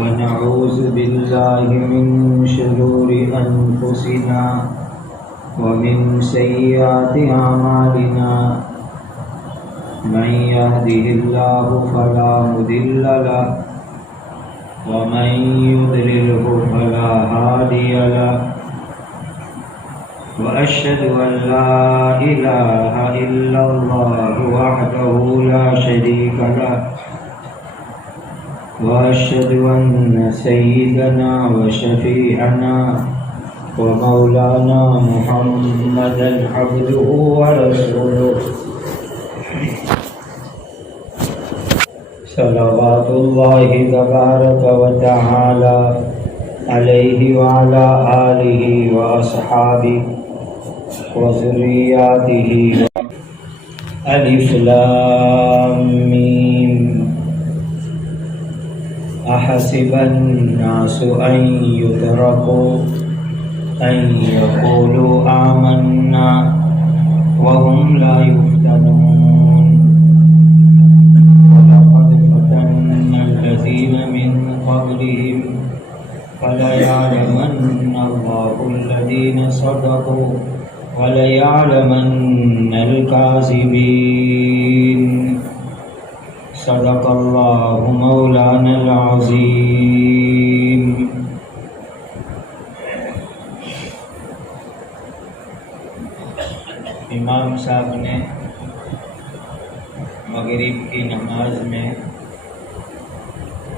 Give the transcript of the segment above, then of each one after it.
ونعوذ بالله من شرور أنفسنا ومن سيئات أعمالنا من يهده الله فلا مضل له ومن يضلله فلا هادي له وأشهد أن لا إله إلا الله وحده لا شريك له وأشهد أن سيدنا وشفيعنا ومولانا محمدا عبده ورسوله صلوات الله تبارك وتعالى عليه وعلى آله وأصحابه وذرياته. ألف لام ميم أحسب الناس أن يتركوا أن يقولوا آمنا وهم لا يفتنون ولقد فتنا الذين من قبلهم فليعلمن الله الذين صدقوا وليعلمن الكاذبين. صدق اللہ مولانا العظیم. امام صاحب نے مغرب کی نماز میں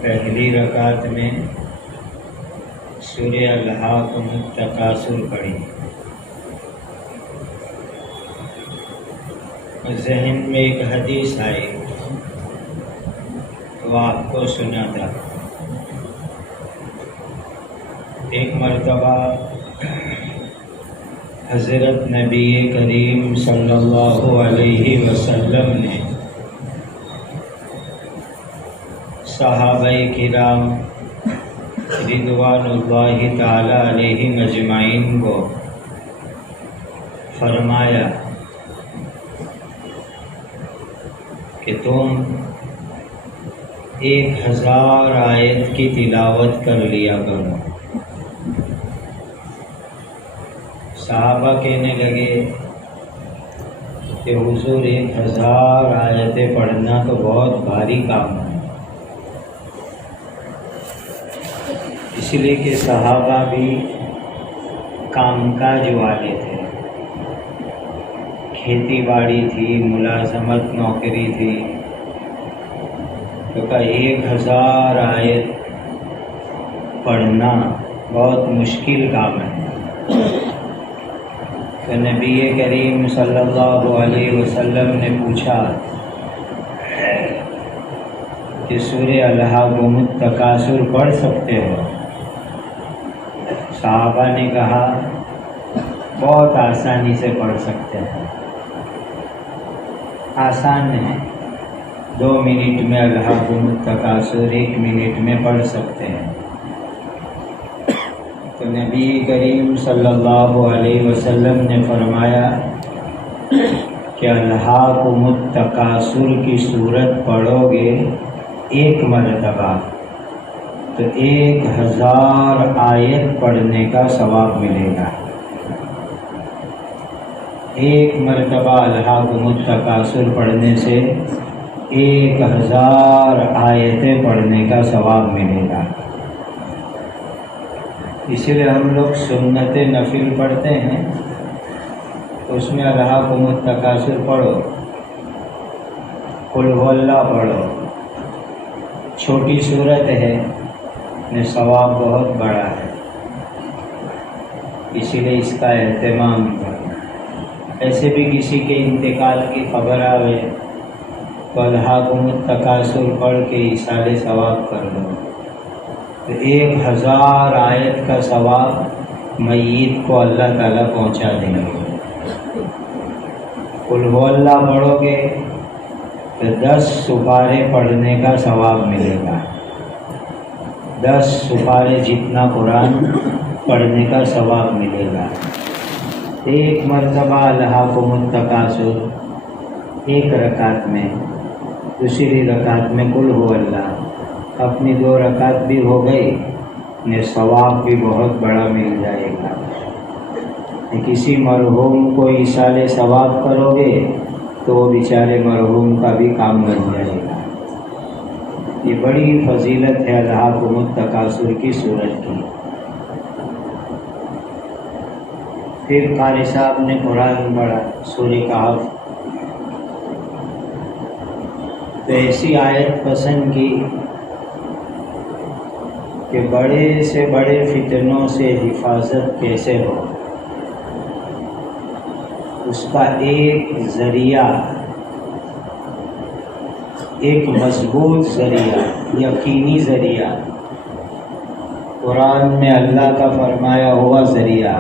پہلی رکعت میں سورہ الحاقم التکاثر پڑھی. ذہن میں ایک حدیث آئی تو آپ کو سنا تھا. ایک مرتبہ حضرت نبی کریم صلی اللہ علیہ وسلم نے صحابہ کرام رضوان اللہ تعالی علیہم اجمعین کو فرمایا کہ تم 1000 آیت کی تلاوت کر لیا کرو. صحابہ کہنے لگے کہ حضور 1000 آیتیں پڑھنا تو بہت بھاری کام ہے. اس لیے کہ صحابہ بھی کام کاج والے تھے، کھیتی باڑی تھی، ملازمت نوکری تھی. تو 1000 آیت پڑھنا بہت مشکل کام ہے. تو نبی کریم صلی اللہ علیہ وسلم نے پوچھا کہ سورہ الحاقم التکاثر پڑھ سکتے ہو؟ صحابہ نے کہا بہت آسانی سے پڑھ سکتے ہیں. آسان ہے، 2 منٹ میں الحاقم التکاثر 1 منٹ میں پڑھ سکتے ہیں. تو نبی کریم صلی اللہ علیہ وسلم نے فرمایا کہ الحاقم التکاثر کی صورت پڑھو گے 1 مرتبہ تو 1000 آیت پڑھنے کا ثواب ملے گا. 1 مرتبہ الحاقم التکاثر پڑھنے سے 1000 آیتیں پڑھنے کا ثواب ملے گا. اسی لیے ہم لوگ سنت نفل پڑھتے ہیں تو اس میں الحاقم التکاثر پڑھو، قل هو اللہ پڑھو. چھوٹی صورت ہے، میں ثواب بہت بڑا ہے، اسی لیے اس کا اہتمام کرنا. ایسے بھی کسی کے انتقال کی خبر آوے تو الحاقم التکاثر پڑھ کے ایصال ثواب کر دو تو 1000 آیت کا ثواب میت کو اللہ تعالیٰ پہنچا دیں گے. قل هو اللہ پڑھو گے تو 10 سپارے پڑھنے کا ثواب ملے گا. 10 سپارے جتنا قرآن پڑھنے کا ثواب ملے گا۔ ایک مرتبہ الہاکم التکاثر ایک رکعت میں، دوسری رکعت میں قل هو اللہ، اپنی 2 رکعت بھی ہو گئی، انہیں ثواب بھی بہت بڑا مل جائے گا۔ کسی مرحوم کو ایصال ثواب کرو گے تو وہ بیچارے مرحوم کا بھی کام بن جائے گا۔ یہ بڑی فضیلت ہے الہاکم التکاثر کی صورت کی۔ پھر قاری صاحب نے قرآن پڑھا سورہ کہف، تو ایسی آیت پسند کی کہ بڑے سے بڑے فتنوں سے حفاظت کیسے ہو، اس کا ایک ذریعہ، ایک مضبوط ذریعہ، یقینی ذریعہ قرآن میں اللہ کا فرمایا ہوا ذریعہ،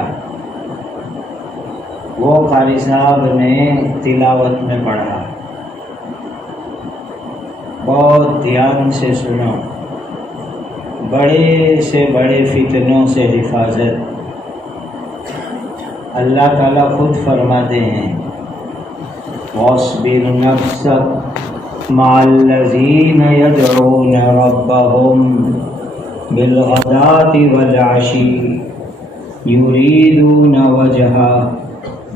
وہ قاری صاحب نے تلاوت میں پڑھا۔ بہت دھیان سے سنو، بڑے سے بڑے فتنوں سے حفاظت۔ اللہ تعالیٰ خود فرماتے ہیں وَاصْبِرْ نَفْسَكَ مَعَ الَّذِينَ يَدْعُونَ رَبَّهُمْ بِالْغَدَاةِ وَالْعَشِيِّ يُرِيدُونَ وَجْهَهُ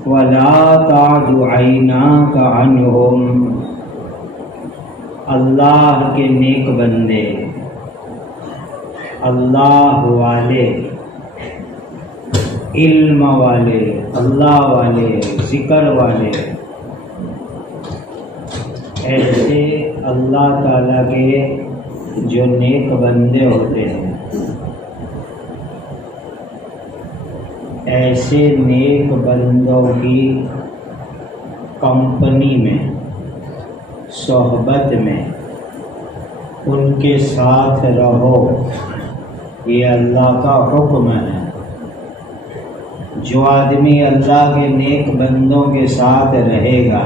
وَلَا تَعْدُ عَيْنَاكَ عَنْهُمْ۔ اللہ کے نیک بندے، اللہ والے، علم والے، اللہ والے، ذکر والے، ایسے اللہ تعالیٰ کے جو نیک بندے ہوتے ہیں، ایسے نیک بندوں کی کمپنی میں، صحبت میں، ان کے ساتھ رہو، یہ اللہ کا حکم ہے۔ جو آدمی اللہ کے نیک بندوں کے ساتھ رہے گا،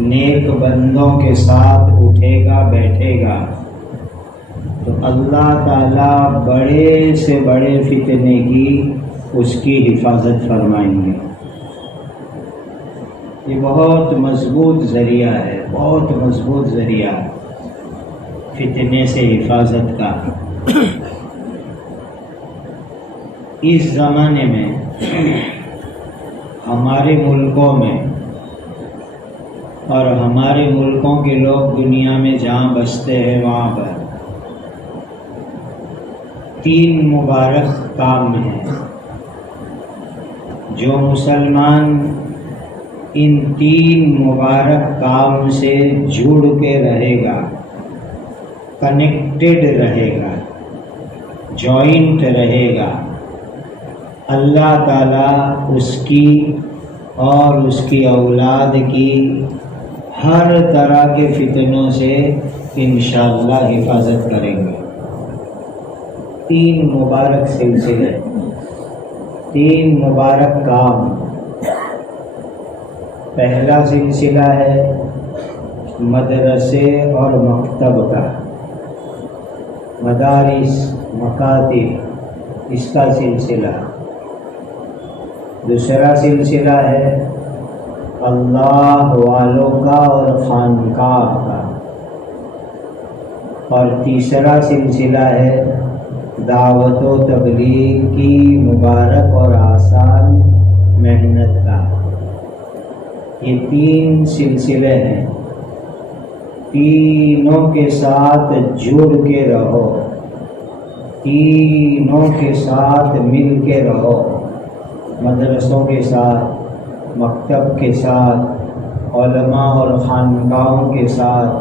نیک بندوں کے ساتھ اٹھے گا، بیٹھے گا، تو اللہ تعالیٰ بڑے سے بڑے فتنے کی اس کی حفاظت فرمائیں گے۔ یہ بہت مضبوط ذریعہ ہے، بہت مضبوط ذریعہ فتنے سے حفاظت کا۔ اس زمانے میں ہمارے ملکوں میں اور ہمارے ملکوں کے لوگ دنیا میں جہاں بستے ہیں وہاں پر 3 مبارک کام ہیں۔ جو مسلمان ان 3 مبارک کام سے جڑ کے رہے گا، کنیکٹڈ رہے گا، جوائنٹ رہے گا، اللہ تعالیٰ اس کی اور اس کی اولاد کی ہر طرح کے فتنوں سے انشاءاللہ حفاظت کریں گے۔ 3 مبارک سلسلے، 3 مبارک کام۔ پہلا سلسلہ ہے مدرسے اور مکتب کا، مدارس، مکاتب، اس کا سلسلہ۔ دوسرا سلسلہ ہے اللہ والوں کا اور خانقاہ کا، اور تیسرا سلسلہ ہے دعوت و تبلیغ کی مبارک اور آسان محنت کا۔ یہ 3 سلسلے ہیں، تینوں کے ساتھ جڑ کے رہو، تینوں کے ساتھ مل کے رہو، مدرسوں کے ساتھ، مکتب کے ساتھ، علماء اور خانقاہوں کے ساتھ،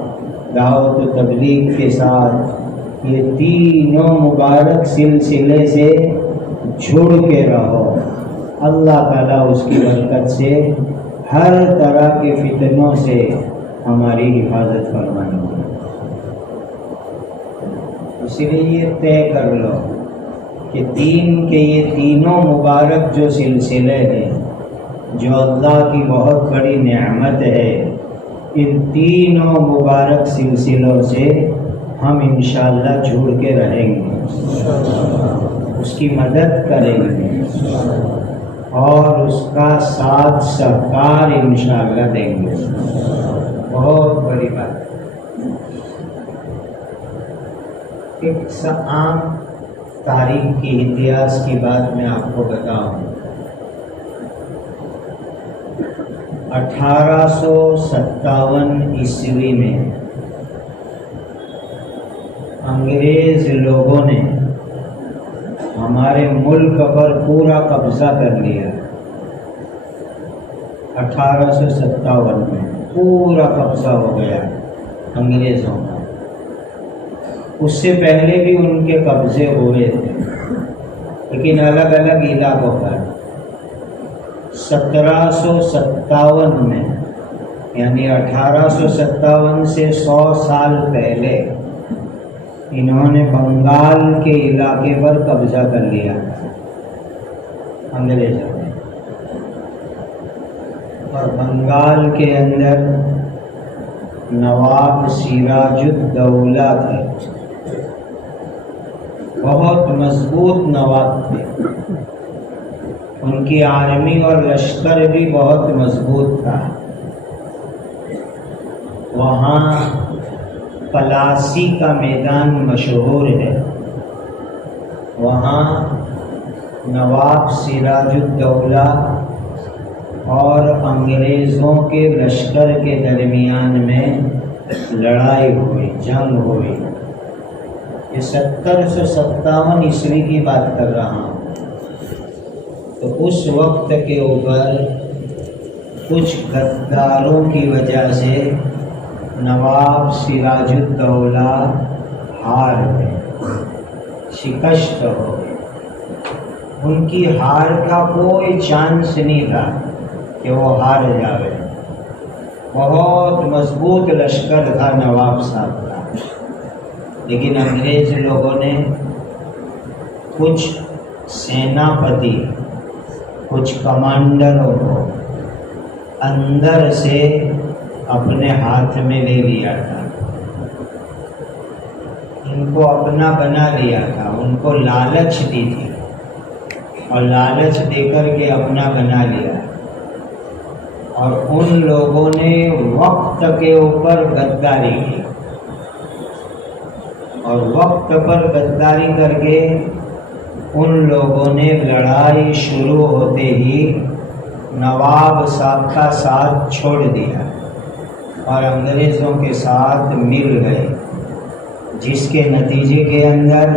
دعوت و تبلیغ کے ساتھ۔ یہ تینوں مبارک سلسلے سے جڑ کے رہو، اللہ تعالیٰ اس کی برکت سے ہر طرح کے فتنوں سے ہماری حفاظت فرمائیں گے۔ اس لیے یہ طے کر لو کہ دین کے یہ تینوں مبارک جو سلسلے ہیں، جو اللہ کی بہت بڑی نعمت ہے، ان تینوں مبارک سلسلوں سے ہم انشاءاللہ جڑ کے رہیں گے۔ اس کی مدد کریں گے اور اس کا ساتھ سہکار انشاءاللہ دیں گے. بہت بڑی بات. ایک عام تاریخ کی اتہاس کی بات میں آپ کو بتاؤں. 1857 عیسوی میں انگریز لوگوں نے ہمارے ملک پر پورا قبضہ کر لیا. 1857 میں پورا قبضہ ہو گیا انگریزوں کا. اس سے پہلے بھی ان کے قبضے ہوئے تھے لیکن الگ الگ علاقوں پر. 1757 میں یعنی 1857 سے 100 سال پہلے انہوں نے بنگال کے علاقے پر قبضہ کر لیا انگریزوں نے. اور بنگال کے اندر نواب سراج الدولہ تھے. بہت مضبوط نواب تھے. ان کی آرمی اور لشکر بھی بہت مضبوط تھا. وہاں پلاسی کا میدان مشہور ہے. وہاں نواب سراج الدولہ اور انگریزوں کے لشکر کے درمیان میں لڑائی ہوئی، جنگ ہوئی. یہ 1757 عیسوی کی بات کر رہا ہوں. تو اس وقت کے اوپر کچھ غداروں کی وجہ سے نواب سراج الدولہ ہار گئے، شکست ہو گئے. ان کی ہار کا کوئی چانس نہیں تھا کہ وہ ہار جاوے. بہت مضبوط لشکر تھا نواب صاحب کا. لیکن انگریز لوگوں نے کچھ سیناپتی، کچھ کمانڈروں کو اندر سے اپنے ہاتھ میں لے لیا تھا. ان کو اپنا بنا لیا تھا. ان کو لالچ دی تھی اور لالچ دے کر کے اپنا بنا لیا. اور ان لوگوں نے وقت کے اوپر غداری کی اور وقت پر غداری کر کے ان لوگوں نے لڑائی شروع ہوتے ہی نواب صاحب کا ساتھ چھوڑ دیا اور انگریزوں کے ساتھ مل گئے، جس کے نتیجے کے اندر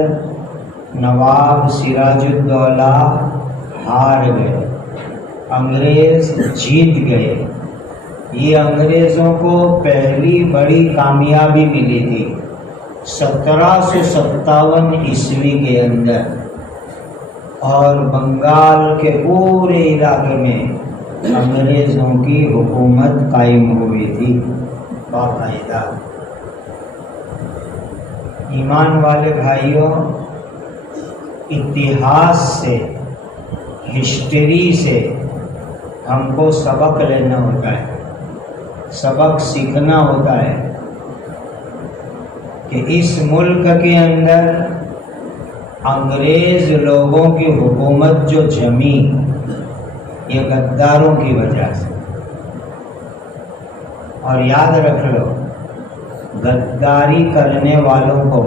نواب سراج الدولہ ہار گئے، انگریز جیت گئے. یہ انگریزوں کو پہلی بڑی کامیابی ملی تھی 1757 عیسوی کے اندر. اور بنگال کے پورے علاقے میں انگریزوں کی حکومت قائم ہوئی تھی باقاعدہ. ایمان والے بھائیوں، اتہاس سے، ہسٹری سے ہم کو سبق لینا ہوتا ہے، سبق سیکھنا ہوتا ہے کہ اس ملک کے اندر انگریز لوگوں کی حکومت جو جمی یہ غداروں کی وجہ سے. اور یاد رکھ لو، غداری کرنے والوں کو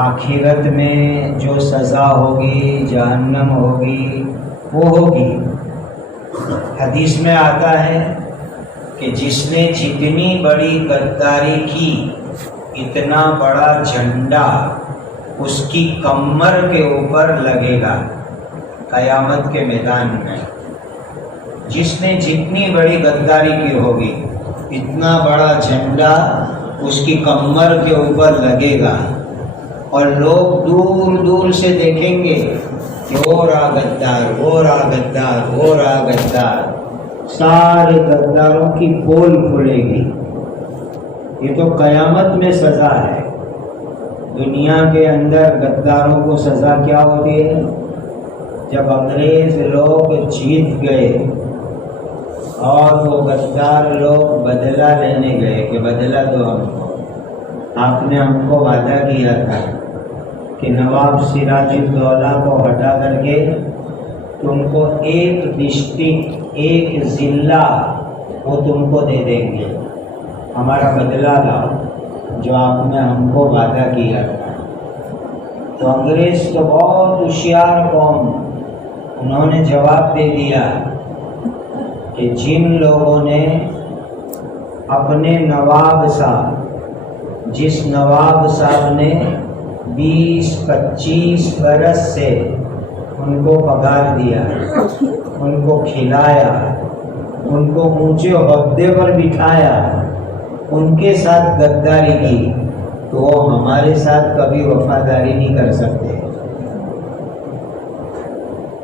آخرت میں جو سزا ہوگی، جہنم ہوگی، وہ ہوگی. حدیث میں آتا ہے کہ جس نے جتنی بڑی غداری کی اتنا بڑا جھنڈا اس کی کمر کے اوپر لگے گا قیامت کے میدان میں. جس نے جتنی بڑی غداری کی ہوگی اتنا بڑا جھنڈا اس کی کمر کے اوپر لگے گا اور لوگ دور دور سے دیکھیں گے کہ وہ رہا غدار، وہ رہا غدار، وہ رہا غدار. سارے غداروں کی پول کھلے گی. یہ تو قیامت میں سزا ہے. دنیا کے اندر غداروں کو سزا کیا ہوتی ہے؟ جب انگریز لوگ جیت گئے اور وہ غدار لوگ بدلہ لینے گئے کہ بدلہ دو ہم کو، آپ نے ہم کو وعدہ کیا تھا کہ نواب سراج الدولہ کو ہٹا کر کے تم کو ایک ڈسٹرکٹ، ایک ضلع وہ تم کو دے دیں گے، ہمارا بدلہ لاؤ جو آپ نے ہم کو وعدہ کیا تھا۔ تو انگریز تو بہت ہوشیار قوم، انہوں نے جواب دے دیا کہ جن لوگوں نے اپنے نواب صاحب، جس نواب صاحب نے 20-25 برس سے ان کو پگار دیا، ان کو کھلایا، ان کو اونچے عہدے پر بٹھایا، ان کے ساتھ غداری کی، تو وہ ہمارے ساتھ کبھی وفاداری نہیں کر سکتے،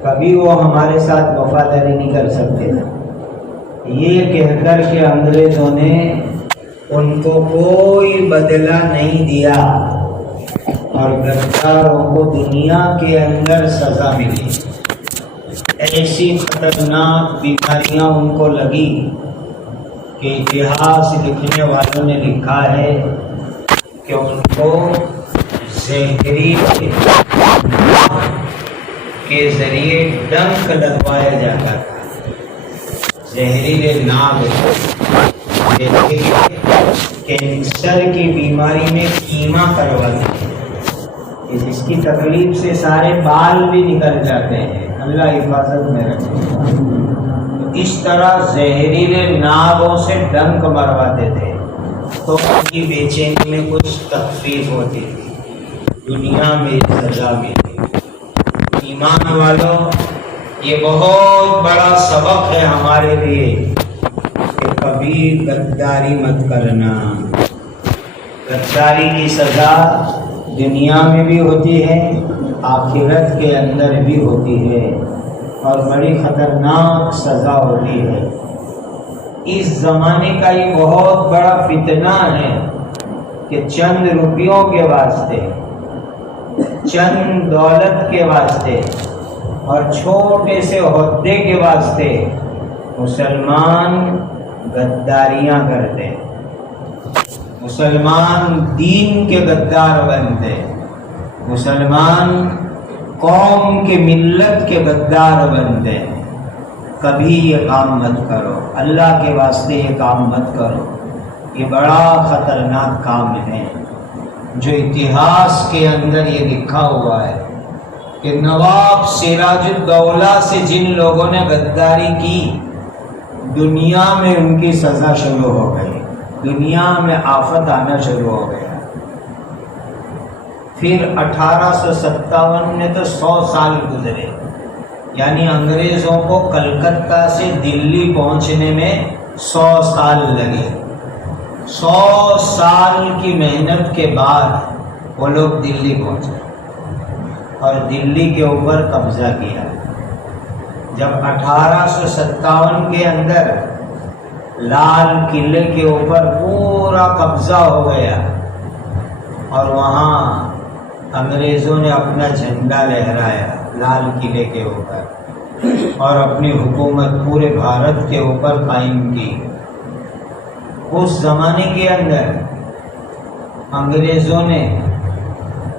کبھی وہ ہمارے ساتھ وفاداری نہیں کر سکتے۔ یہ کہہ کر کے انگریزوں نے ان کو کوئی بدلہ نہیں دیا اور غداروں کو دنیا کے اندر سزا ملی۔ ایسی خطرناک بیماریاں ان کو لگی کہ اتہاس لکھنے والوں نے لکھا ہے کہ ان کو زہری کے ذریعے ڈنک لگوایا جاتا تھا، زہریلے ناگ، کینسر کی بیماری میں کیما کرواتے ہیں، جس کی تکلیف سے سارے بال بھی نکل جاتے ہیں، اللہ حفاظت میں رکھے۔ اس طرح زہریلے ناگوں سے ڈنک مرواتے تھے تو ان کی بے چینی میں کچھ تخفیف ہوتی تھی، دنیا میں سزا ملی۔ ایمان والوں، یہ بہت بڑا سبق ہے ہمارے لیے کہ کبھی غداری مت کرنا۔ غداری کی سزا دنیا میں بھی ہوتی ہے، آخرت کے اندر بھی ہوتی ہے، اور بڑی خطرناک سزا ہوتی ہے۔ اس زمانے کا یہ بہت بڑا فتنہ ہے کہ چند روپیوں کے واسطے، چند دولت کے واسطے اور چھوٹے سے عہدے کے واسطے مسلمان غداریاں کرتے، مسلمان دین کے غدار بنتے، مسلمان قوم کے ملت کے غدار بنتے۔ کبھی یہ کام مت کرو، اللہ کے واسطے یہ کام مت کرو، یہ بڑا خطرناک کام ہے جو اتہاس کے اندر یہ لکھا ہوا ہے کہ نواب سراج الدولہ سے جن لوگوں نے غداری کی، دنیا میں ان کی سزا شروع ہو گئی، دنیا میں آفت آنا شروع ہو گیا۔ پھر 1857 میں تو 100 سال گزرے، یعنی انگریزوں کو کلکتہ سے دلی پہنچنے میں 100 سال لگے۔ 100 سال کی محنت کے بعد وہ لوگ دلی پہنچے اور دلی کے اوپر قبضہ کیا۔ جب 1857 کے اندر لال قلعے کے اوپر پورا قبضہ ہو گیا اور وہاں انگریزوں نے اپنا جھنڈا لہرایا لال قلعے کے اوپر اور اپنی حکومت پورے بھارت کے اوپر قائم کی، اس زمانے کے اندر انگریزوں نے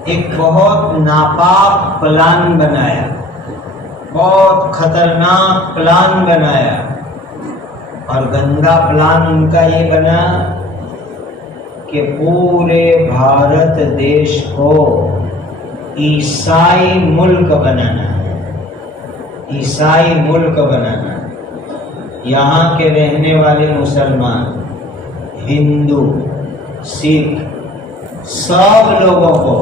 ایک بہت ناپاک پلان بنایا، بہت خطرناک پلان بنایا، اور گندا پلان ان کا یہ بنا کہ پورے بھارت دیش کو عیسائی ملک بنانا ہے، عیسائی ملک بنانا ہے۔ یہاں کے رہنے والے مسلمان، ہندو، سکھ، سب لوگوں کو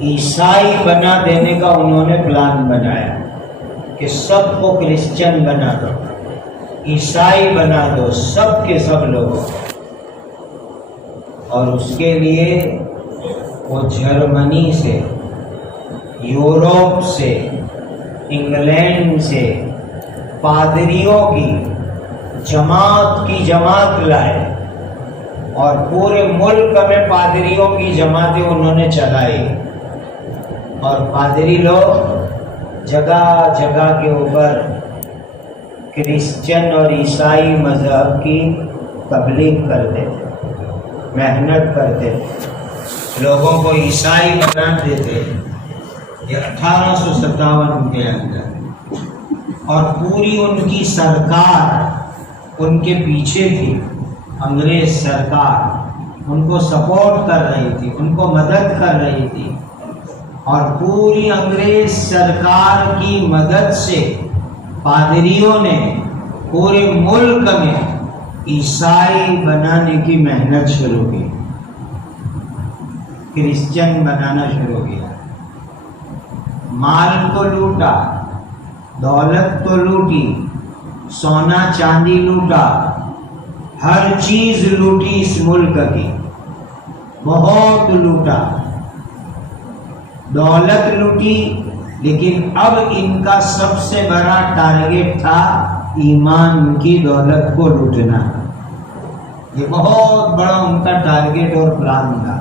عیسائی بنا دینے کا انہوں نے پلان بنایا کہ سب کو کرسچن بنا دو، عیسائی بنا دو، سب کے سب لوگوں کو۔ اور اس کے لیے وہ جرمنی سے، یورپ سے، انگلینڈ سے پادریوں کی جماعت لائے اور پورے ملک میں پادریوں کی جماعتیں انہوں نے چلائی، اور پادری لوگ جگہ جگہ کے اوپر کرسچن اور عیسائی مذہب کی تبلیغ کرتے تھے، محنت کرتے تھے، لوگوں کو عیسائی بناتے تھے، یہ 1857 کے اندر، اور پوری ان کی سرکار ان کے پیچھے تھی، انگریز سرکار ان کو سپورٹ کر رہی تھی، ان کو مدد کر رہی تھی، اور پوری انگریز سرکار کی مدد سے پادریوں نے پورے ملک میں عیسائی بنانے کی محنت شروع کی، کرسچن بنانا شروع کیا۔ مال تو لوٹا، دولت تو لوٹی، سونا چاندی لوٹا، ہر چیز لوٹی اس ملک کی، بہت لوٹا، دولت لوٹی، لیکن اب ان کا سب سے بڑا ٹارگیٹ تھا ایمان کی دولت کو لوٹنا۔ یہ بہت بڑا ان کا ٹارگیٹ اور پلان تھا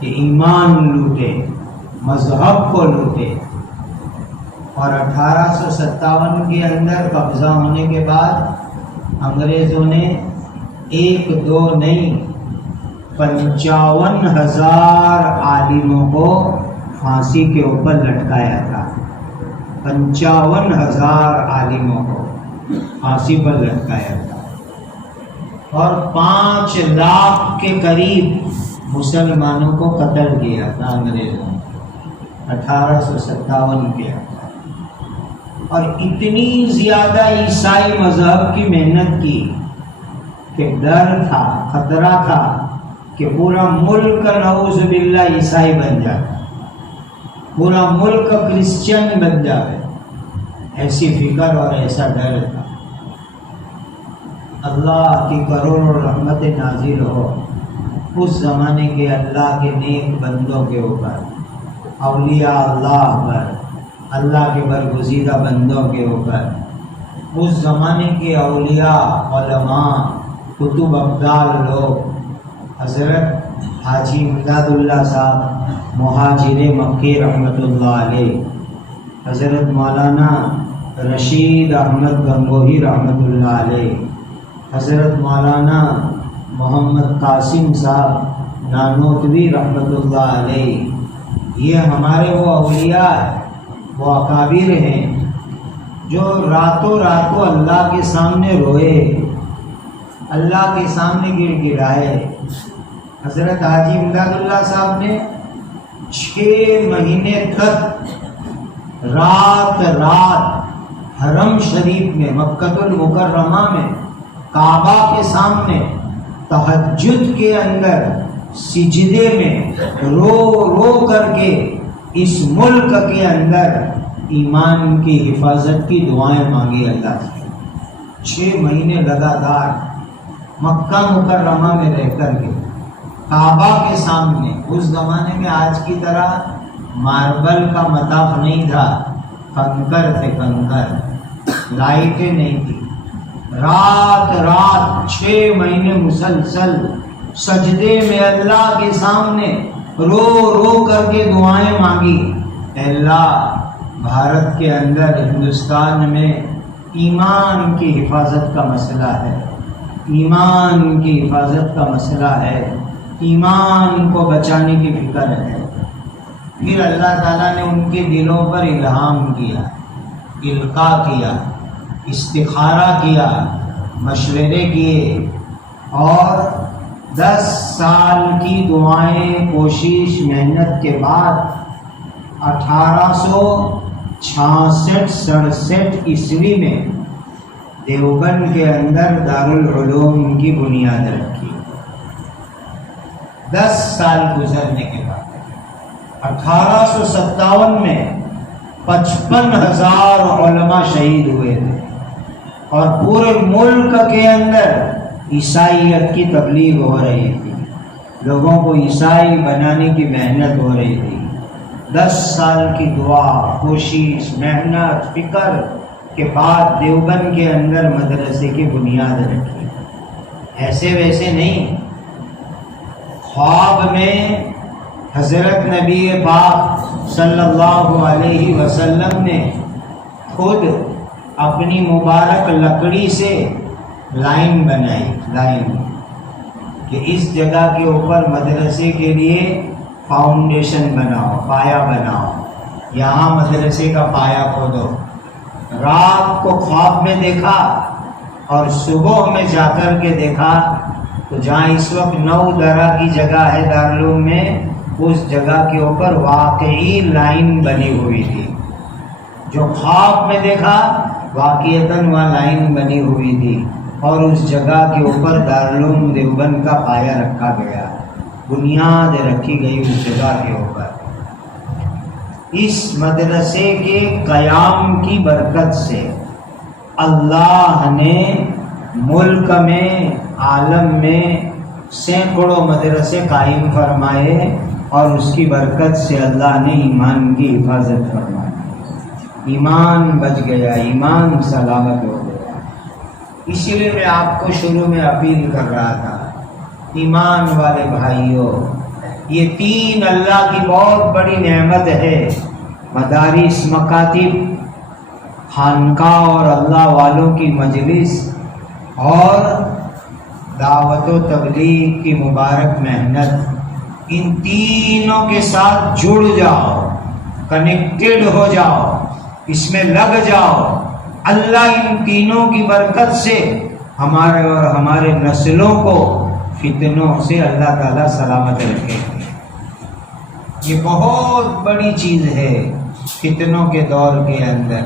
کہ ایمان لوٹے، مذہب کو لوٹے۔ اور 1857 کے اندر قبضہ ہونے کے بعد انگریزوں نے 1 2 نہیں 55,000 عالموں کو پھانسی کے اوپر لٹکایا تھا۔ 55,000 عالموں کو پھانسی پر لٹکایا تھا، اور 5 لاکھ کے قریب مسلمانوں کو قتل کیا تھا انگریزوں نے 1857 کے اندر۔ اور اتنی زیادہ عیسائی مذہب کی محنت کی کہ ڈر تھا، خطرہ تھا کہ پورا ملک نعوذ باللہ عیسائی بن جائے، پورا ملک کرسچن بن جائے، ایسی فکر اور ایسا ڈر تھا۔ اللہ کی کروڑوں رحمت نازل ہو اس زمانے کے اللہ کے نیک بندوں کے اوپر، اولیاء اللہ پر، اللہ کے برگزیدہ بندوں کے اوپر۔ اس زمانے کے اولیاء، علماء، کتب ابدال لوگ، حضرت حاجی امداد اللہ صاحب مہاجر مکی رحمۃ اللہ علیہ، حضرت مولانا رشید احمد گنگوہی رحمۃ اللہ علیہ، حضرت مولانا محمد قاسم صاحب نانوتوی رحمۃ اللہ علیہ، یہ ہمارے وہ اولیاء ہیں، وہ اکابر ہیں جو راتوں اللہ کے سامنے روئے، اللہ کے سامنے گڑ گڑائے۔ حضرت حاجی امداد اللہ صاحب نے 6 مہینے تک رات حرم شریف میں، مکہ المکرمہ میں، کعبہ کے سامنے تہجد کے اندر سجدے میں رو رو کر کے اس ملک کے اندر ایمان کی حفاظت کی دعائیں مانگی اللہ سے۔ 6 مہینے لگاتار مکہ مکرمہ میں رہ کر کے کعبہ کے سامنے۔ اس زمانے میں آج کی طرح ماربل کا مطاف نہیں تھا، کنکر تھے، کنکر، لائٹیں نہیں تھی۔ رات 6 مہینے مسلسل سجدے میں اللہ کے سامنے رو رو کر کے دعائیں مانگی، اے اللہ بھارت کے اندر، ہندوستان میں ایمان کی حفاظت کا مسئلہ ہے، ایمان کی حفاظت کا مسئلہ ہے، ایمان کو بچانے کی فکر ہے۔ پھر اللہ تعالیٰ نے ان کے دلوں پر الہام کیا، القاء کیا، استخارہ کیا، مشورے کیے، اور 10 سال کی دعائیں، کوشش، محنت کے بعد 1866 عیسوی میں دیوبند کے اندر دارالعلوم کی بنیاد رکھی۔ 10 سال گزرنے کے بعد 1857 میں 55,000 علماء شہید ہوئے تھے، اور پورے ملک کے اندر عیسائیت کی تبلیغ ہو رہی تھی، لوگوں کو عیسائی بنانے کی محنت ہو رہی تھی۔ 10 سال کی دعا، کوشش، محنت، فکر کے بعد دیوبند کے اندر مدرسے کی بنیاد رکھی۔ ایسے ویسے نہیں، خواب میں حضرت نبی پاک صلی اللہ علیہ وسلم نے خود اپنی مبارک لکڑی سے لائن بنائی، لائن کہ اس جگہ کے اوپر مدرسے کے لیے فاؤنڈیشن بناؤ، پایا بناؤ، یہاں مدرسے کا پایا کھودو۔ رات کو خواب میں دیکھا اور صبح میں جا کر کے دیکھا تو جہاں اس وقت 9 درہ کی جگہ ہے دارالعلوم میں، اس جگہ کے اوپر واقعی لائن بنی ہوئی تھی۔ جو خواب میں دیکھا واقعتاً وہاں لائن بنی ہوئی تھی، اور اس جگہ کے اوپر دارالعلوم دیوبند کا پایا رکھا گیا، بنیاد رکھی گئی اس جگہ کے اوپر۔ اس مدرسے کے قیام کی برکت سے اللہ نے ملک میں، عالم میں سینکڑوں مدرسے قائم فرمائے، اور اس کی برکت سے اللہ نے ایمان کی حفاظت فرمائی، ایمان بچ گیا، ایمان سلامت ہو گیا۔ اسی لیے میں آپ کو شروع میں اپیل کر رہا تھا، ایمان والے بھائیوں، یہ 3 اللہ کی بہت بڑی نعمت ہے، مدارس، مکاتب، خانقاہ اور اللہ والوں کی مجلس، اور دعوت و تبلیغ کی مبارک محنت۔ ان تینوں کے ساتھ جڑ جاؤ، کنیکٹڈ ہو جاؤ، اس میں لگ جاؤ۔ اللہ ان تینوں کی برکت سے ہمارے اور ہمارے نسلوں کو فتنوں سے اللہ تعالیٰ سلامت رکھے۔ یہ بہت بڑی چیز ہے فتنوں کے دور کے اندر۔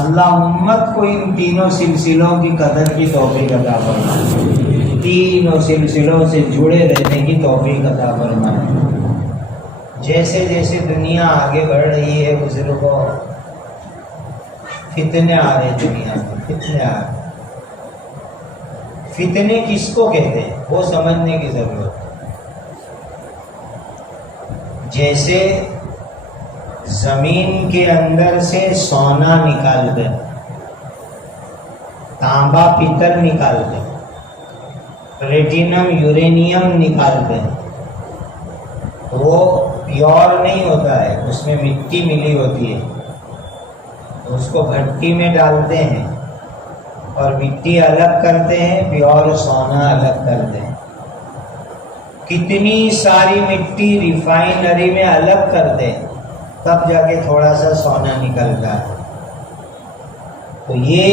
اللہ امت کو ان تینوں سلسلوں کی قدر کی توفیق عطا فرمائے، تینوں سلسلوں سے جڑے رہنے کی توفیق عطا فرمائے۔ جیسے جیسے دنیا آگے بڑھ رہی ہے بزرگوں، فتنے آ رہے دنیا میں، فتنے آ رہے۔ فتنے کس کو کہتے ہیں وہ سمجھنے کی ضرورت ہے۔ جیسے زمین کے اندر سے سونا نکال دیں، تانبا پیتل نکال دیں، پلیٹینم یورینیم نکال دیں، وہ پیور نہیں ہوتا ہے، اس میں مٹی ملی ہوتی ہے، اس کو بھٹی میں ڈالتے ہیں اور مٹی الگ کرتے ہیں، پیور سونا الگ کرتے ہیں۔ کتنی ساری مٹی ریفائنری میں الگ کرتے ہیں، تب جا کے تھوڑا سا سونا نکلتا ہے۔ تو یہ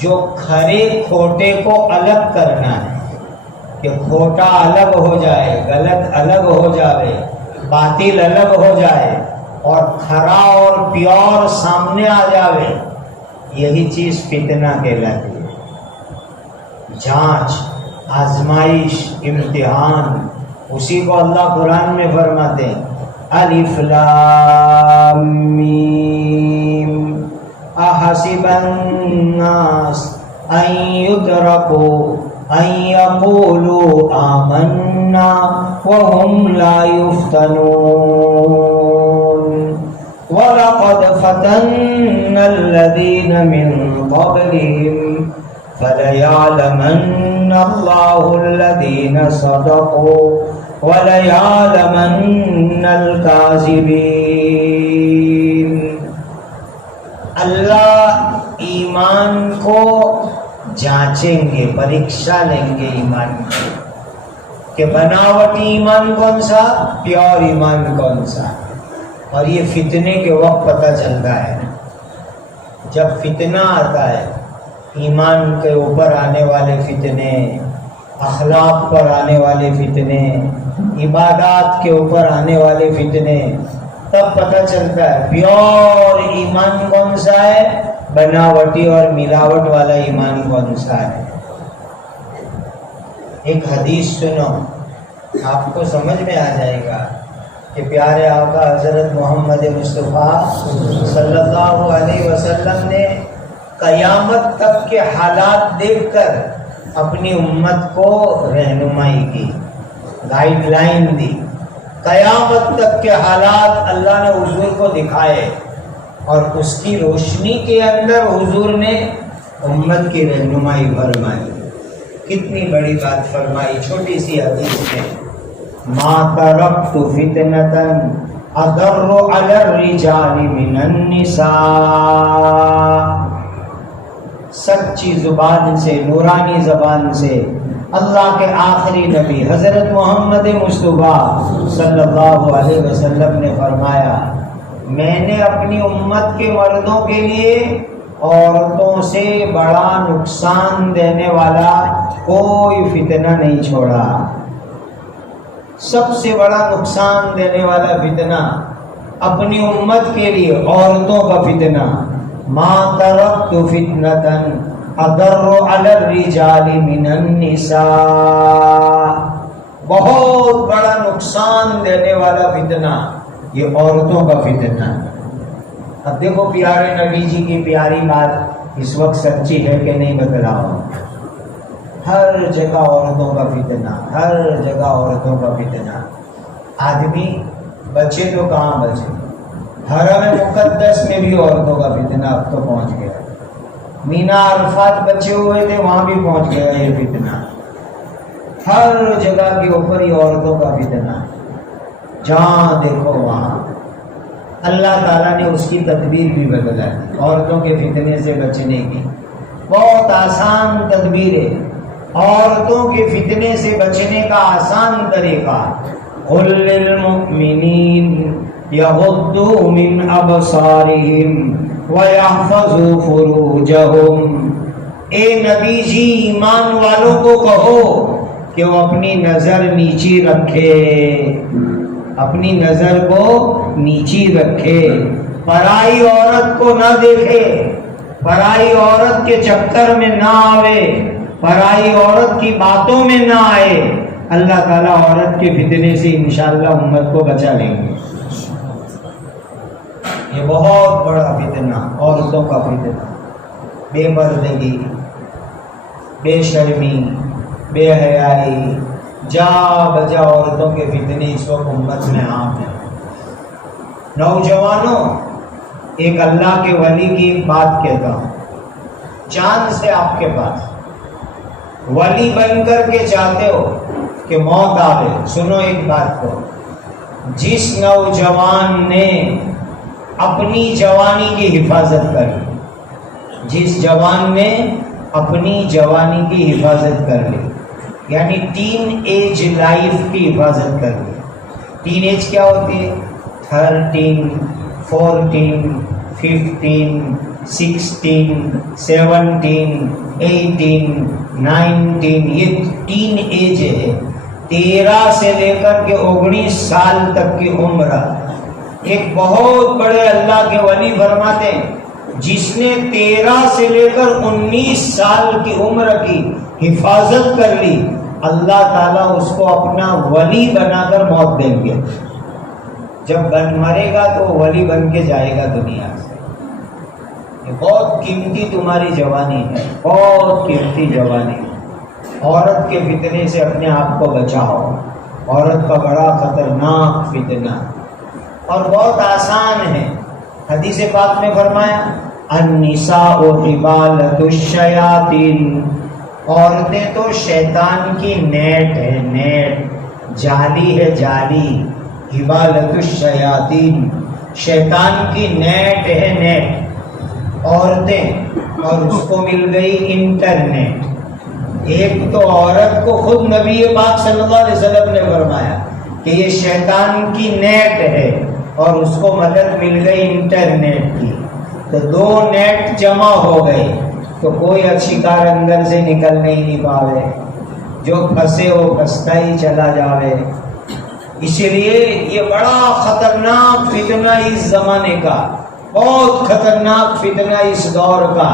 جو کھرے کھوٹے کو الگ کرنا ہے کہ کھوٹا الگ ہو جائے، غلط الگ ہو جائے، باطل الگ ہو جائے اور کھرا اور پیور سامنے آ جاوے، یہی چیز فتنہ کہلاتی ہے۔ جانچ، آزمائش، امتحان، اسی کو اللہ قرآن میں فرماتے ہیں، الف لام میم احسب الناس ان يتركوا ان يقولوا آمنا وهم لا يفتنون وَلَقَدْ فَتَنَّا الَّذِينَ مِن قَبْلِهِمْ فَلَيَعْلَمَنَّ اللَّهُ الَّذِينَ صَدَقُوا وَلَيَعْلَمَنَّ الْكَاذِبِينَ۔ اللہ ایمان کو جانچیں گے، پریکشا لیں گے ایمان کی، کہ بناوٹی ایمان کون سا، پیور ایمان کون سا۔ اور یہ فتنے کے وقت پتہ چلتا ہے، جب فتنہ آتا ہے، ایمان کے اوپر آنے والے فتنے، اخلاق پر آنے والے فتنے، عبادات کے اوپر آنے والے فتنے، تب پتہ چلتا ہے پیور ایمان کون سا ہے، بناوٹی اور ملاوٹ والا ایمان کون سا ہے۔ ایک حدیث سنو، آپ کو سمجھ میں آ جائے گا کہ پیارے آقا حضرت محمد مصطفیٰ صلی اللہ علیہ وسلم نے قیامت تک کے حالات دیکھ کر اپنی امت کو رہنمائی کی، گائیڈ لائن دی۔ قیامت تک کے حالات اللہ نے حضور کو دکھائے، اور اس کی روشنی کے اندر حضور نے امت کی رہنمائی فرمائی۔ کتنی بڑی بات فرمائی چھوٹی سی حدیث میں، ما ترکت فتنة اضر علی الرجال من النساء۔ سچی زبان سے، نورانی زبان سے اللہ کے آخری نبی حضرت محمد مصطفیٰ صلی اللہ علیہ وسلم نے فرمایا، میں نے اپنی امت کے مردوں کے لیے عورتوں سے بڑا نقصان دینے والا کوئی فتنہ نہیں چھوڑا. سب سے بڑا نقصان دینے والا فتنہ اپنی امت کے لیے عورتوں کا فتنہ. ما ترکت فتنة اضر علی الرجال من النساء. بہت بڑا نقصان دینے والا فتنہ یہ عورتوں کا فتنہ. اب دیکھو پیارے نبی جی کی پیاری بات اس وقت سچی ہے کہ نہیں بتلاؤ. ہر جگہ عورتوں کا فتنہ، ہر جگہ عورتوں کا فتنہ. آدمی بچے تو کہاں بچے، حرم مقدس میں بھی عورتوں کا فتنہ اب تو پہنچ گیا. مینا عرفات بچے ہوئے تھے وہاں بھی پہنچ گیا یہ فتنہ. ہر جگہ کے اوپر ہی عورتوں کا فتنہ، جہاں دیکھو وہاں. اللہ تعالیٰ نے اس کی تدبیر بھی بدلا دی عورتوں کے فتنے سے بچنے کی. بہت آسان تدبیر ہے عورتوں کے فتنے سے بچنے کا. آسان طریقہ قل للمؤمنین یغضوا من ابصارہم ویحفظوا فروجہم. اے نبی جی ایمان والوں کو کہو کہ وہ اپنی نظر نیچی رکھے، اپنی نظر کو نیچی رکھے، پرائی عورت کو نہ دیکھے، پرائی عورت کے چکر میں نہ آوے، پرائی عورت کی باتوں میں نہ آئے. اللہ تعالیٰ عورت کے فتنے سے انشاءاللہ امت کو بچا لیں گے. یہ بہت بڑا فتنہ عورتوں کا فتنہ. بے پردگی، بے شرمی، بے حیائی، جا بجا عورتوں کے فتنے اس وقت امت میں عام ہیں. نوجوانوں، ایک اللہ کے ولی کی ایک بات کہتا ہوں. چاند سے آپ کے پاس ولی بن کر کے چاہتے ہو کہ موت آوے، سنو ایک بات کو. جس نوجوان نے اپنی جوانی کی حفاظت کری، جس جوان نے اپنی جوانی کی حفاظت کر لی، یعنی ٹین ایج لائف کی حفاظت کر لی. ٹین ایج کیا ہوتی ہے؟ 13، 14، 15، 16، 17، 18، 19. یہ ٹین ایج ہے. 13 سے لے کر کے 19 سال تک کی عمر. ایک بہت بڑے اللہ کے ولی فرماتے ہیں جس نے 13 سے لے کر 19 سال کی عمر کی حفاظت کر لی، اللہ تعالیٰ اس کو اپنا ولی بنا کر موت دیں گے. جب مرے گا تو ولی بن کے جائے گا دنیا سے. یہ بہت قیمتی تمہاری جوانی ہے، بہت قیمتی جوانی. عورت کے فتنے سے اپنے آپ کو بچاؤ. عورت کا بڑا خطرناک فتنہ اور بہت آسان ہے. حدیث پاک میں فرمایا النساء حبالۃ الشیاطین. عورتیں تو شیطان کی نیٹ ہے، نیٹ، جالی ہے، جالی. حبالۃ الشیاطین، شیطان کی نیٹ ہے، نیٹ. عورتیں، اور اس کو مل گئی انٹرنیٹ. ایک تو عورت کو خود نبی پاک صلی اللہ علیہ وسلم نے فرمایا کہ یہ شیطان کی نیٹ ہے، اور اس کو مدد مل گئی انٹرنیٹ کی. تو 2 نیٹ جمع ہو گئے تو کوئی اچھی کار اندر سے نکلنے ہی نہیں پاوے. جو پھنسے وہ پھنستا ہی چلا جاوے. اسی لیے یہ بڑا خطرناک فتنہ اس زمانے کا، بہت خطرناک فتنہ اس دور کا،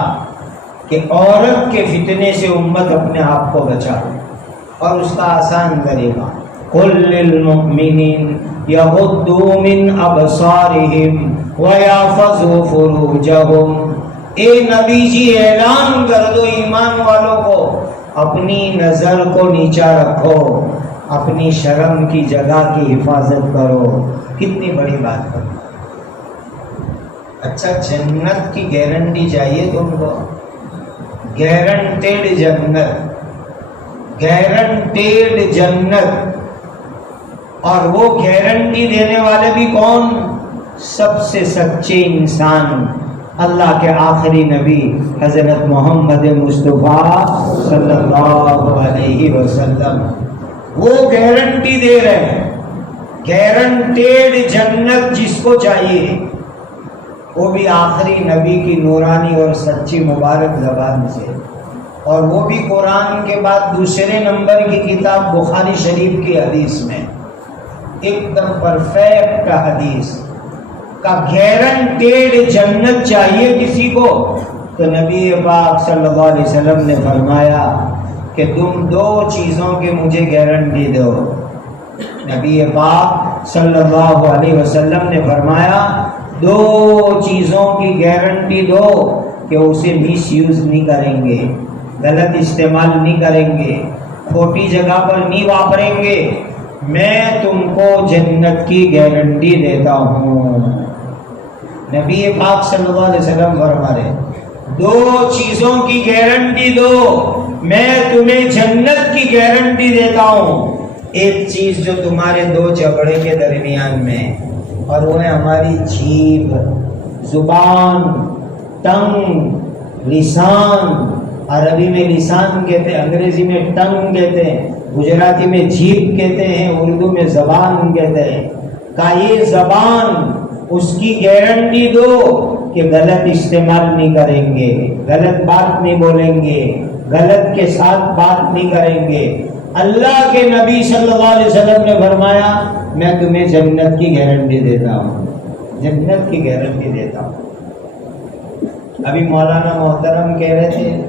کہ عورت کے فتنے سے امت اپنے آپ کو بچائے. اور اس کا آسان طریقہ قل للمؤمنین یغضوا من ابصارہم ویحفظوا فروجہم. اے نبی جی اعلان کر دو ایمان والوں کو اپنی نظر کو نیچا رکھو، اپنی شرم کی جگہ کی حفاظت کرو. کتنی بڑی بات کرو. اچھا جنت کی گارنٹی چاہیے تم کو، گارنٹیڈ جنت، گارنٹیڈ جنت. اور وہ گارنٹی دینے والے بھی کون؟ سب سے سچے انسان، اللہ کے آخری نبی حضرت محمد مصطفیٰ صلی اللہ علیہ وسلم. وہ گارنٹی دے رہے ہیں، گارنٹیڈ جنت جس کو چاہیے. وہ بھی آخری نبی کی نورانی اور سچی مبارک زبان سے، اور وہ بھی قرآن کے بعد دوسرے نمبر کی کتاب بخاری شریف کی حدیث میں، ایک دم پرفیکٹ حدیث کا گارنٹیڈ جنت چاہیے کسی کو تو نبی پاک صلی اللہ علیہ وسلم نے فرمایا کہ تم دو چیزوں کی مجھے گارنٹی دو۔ نبی پاک صلی اللہ علیہ وسلم نے فرمایا دو چیزوں کی گارنٹی دو کہ اسے مس یوز نہیں کریں گے، غلط استعمال نہیں کریں گے، کھوٹی جگہ پر نہیں واپریں گے، میں تم کو جنت کی گارنٹی دیتا ہوں۔ نبی پاک صلی اللہ علیہ وسلم فرما رہے دو چیزوں کی گارنٹی دو، میں تمہیں جنت کی گارنٹی دیتا ہوں۔ ایک چیز جو تمہارے دو جبڑے کے درمیان میں، اور وہ ہے ہماری جیب، زبان، ٹنگ، لسان۔ عربی میں لسان کہتے ہیں، انگریزی میں ٹنگ کہتے ہیں، گجراتی میں جیب کہتے ہیں، اردو میں زبان کہتے ہیں۔ کہ یہ زبان اس کی گارنٹی دو کہ غلط استعمال نہیں کریں گے، غلط بات نہیں بولیں گے، غلط کے ساتھ بات نہیں کریں گے۔ اللہ کے نبی صلی اللہ علیہ وسلم نے فرمایا میں تمہیں جنت کی گارنٹی دیتا ہوں، جنت کی گارنٹی دیتا ہوں۔ ابھی مولانا محترم کہہ رہے تھے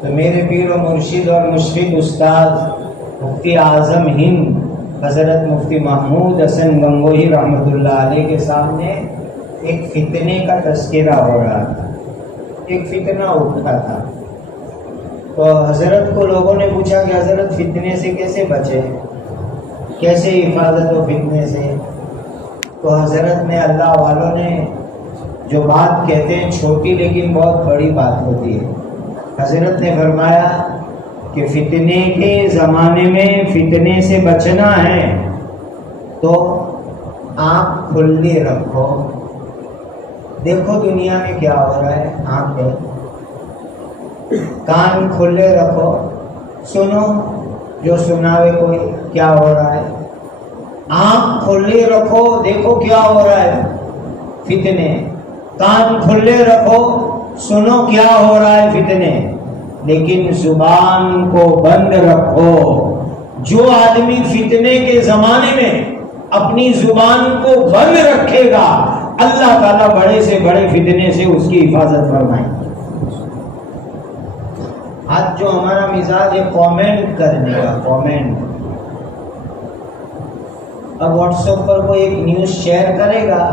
تو میرے پیر و مرشد اور مشفق استاد مفتی اعظم ہند حضرت مفتی محمود حسن گنگوہی رحمۃ اللہ علیہ کے سامنے ایک فتنے کا تذکرہ ہو رہا تھا، ایک فتنہ اٹھا تھا۔ تو حضرت کو لوگوں نے پوچھا کہ حضرت فتنے سے کیسے بچے، کیسے حفاظت ہو فتنے سے؟ تو حضرت نے، اللہ والوں نے جو بات کہتے ہیں چھوٹی لیکن بہت بڑی بات ہوتی ہے، حضرت نے فرمایا کہ فتنے کے زمانے میں فتنے سے بچنا ہے تو آنکھ کھلی رکھو، دیکھو دنیا میں کیا ہو رہا ہے، آنکھیں کان کھلے رکھو، سنو جو سناوے کوئی کیا ہو رہا ہے، آنکھ کھلے رکھو دیکھو کیا ہو رہا ہے فتنے، کان کھلے رکھو سنو کیا ہو رہا ہے فتنے، لیکن زبان کو بند رکھو۔ جو آدمی فتنے کے زمانے میں اپنی زبان کو بند رکھے گا اللہ تعالیٰ بڑے سے بڑے فتنے سے اس کی حفاظت فرمائیں گے۔ آج جو ہمارا مزاج ہے کامنٹ کرنے کا، کامنٹ، اب واٹس ایپ پر کوئی ایک نیوز شیئر کرے گا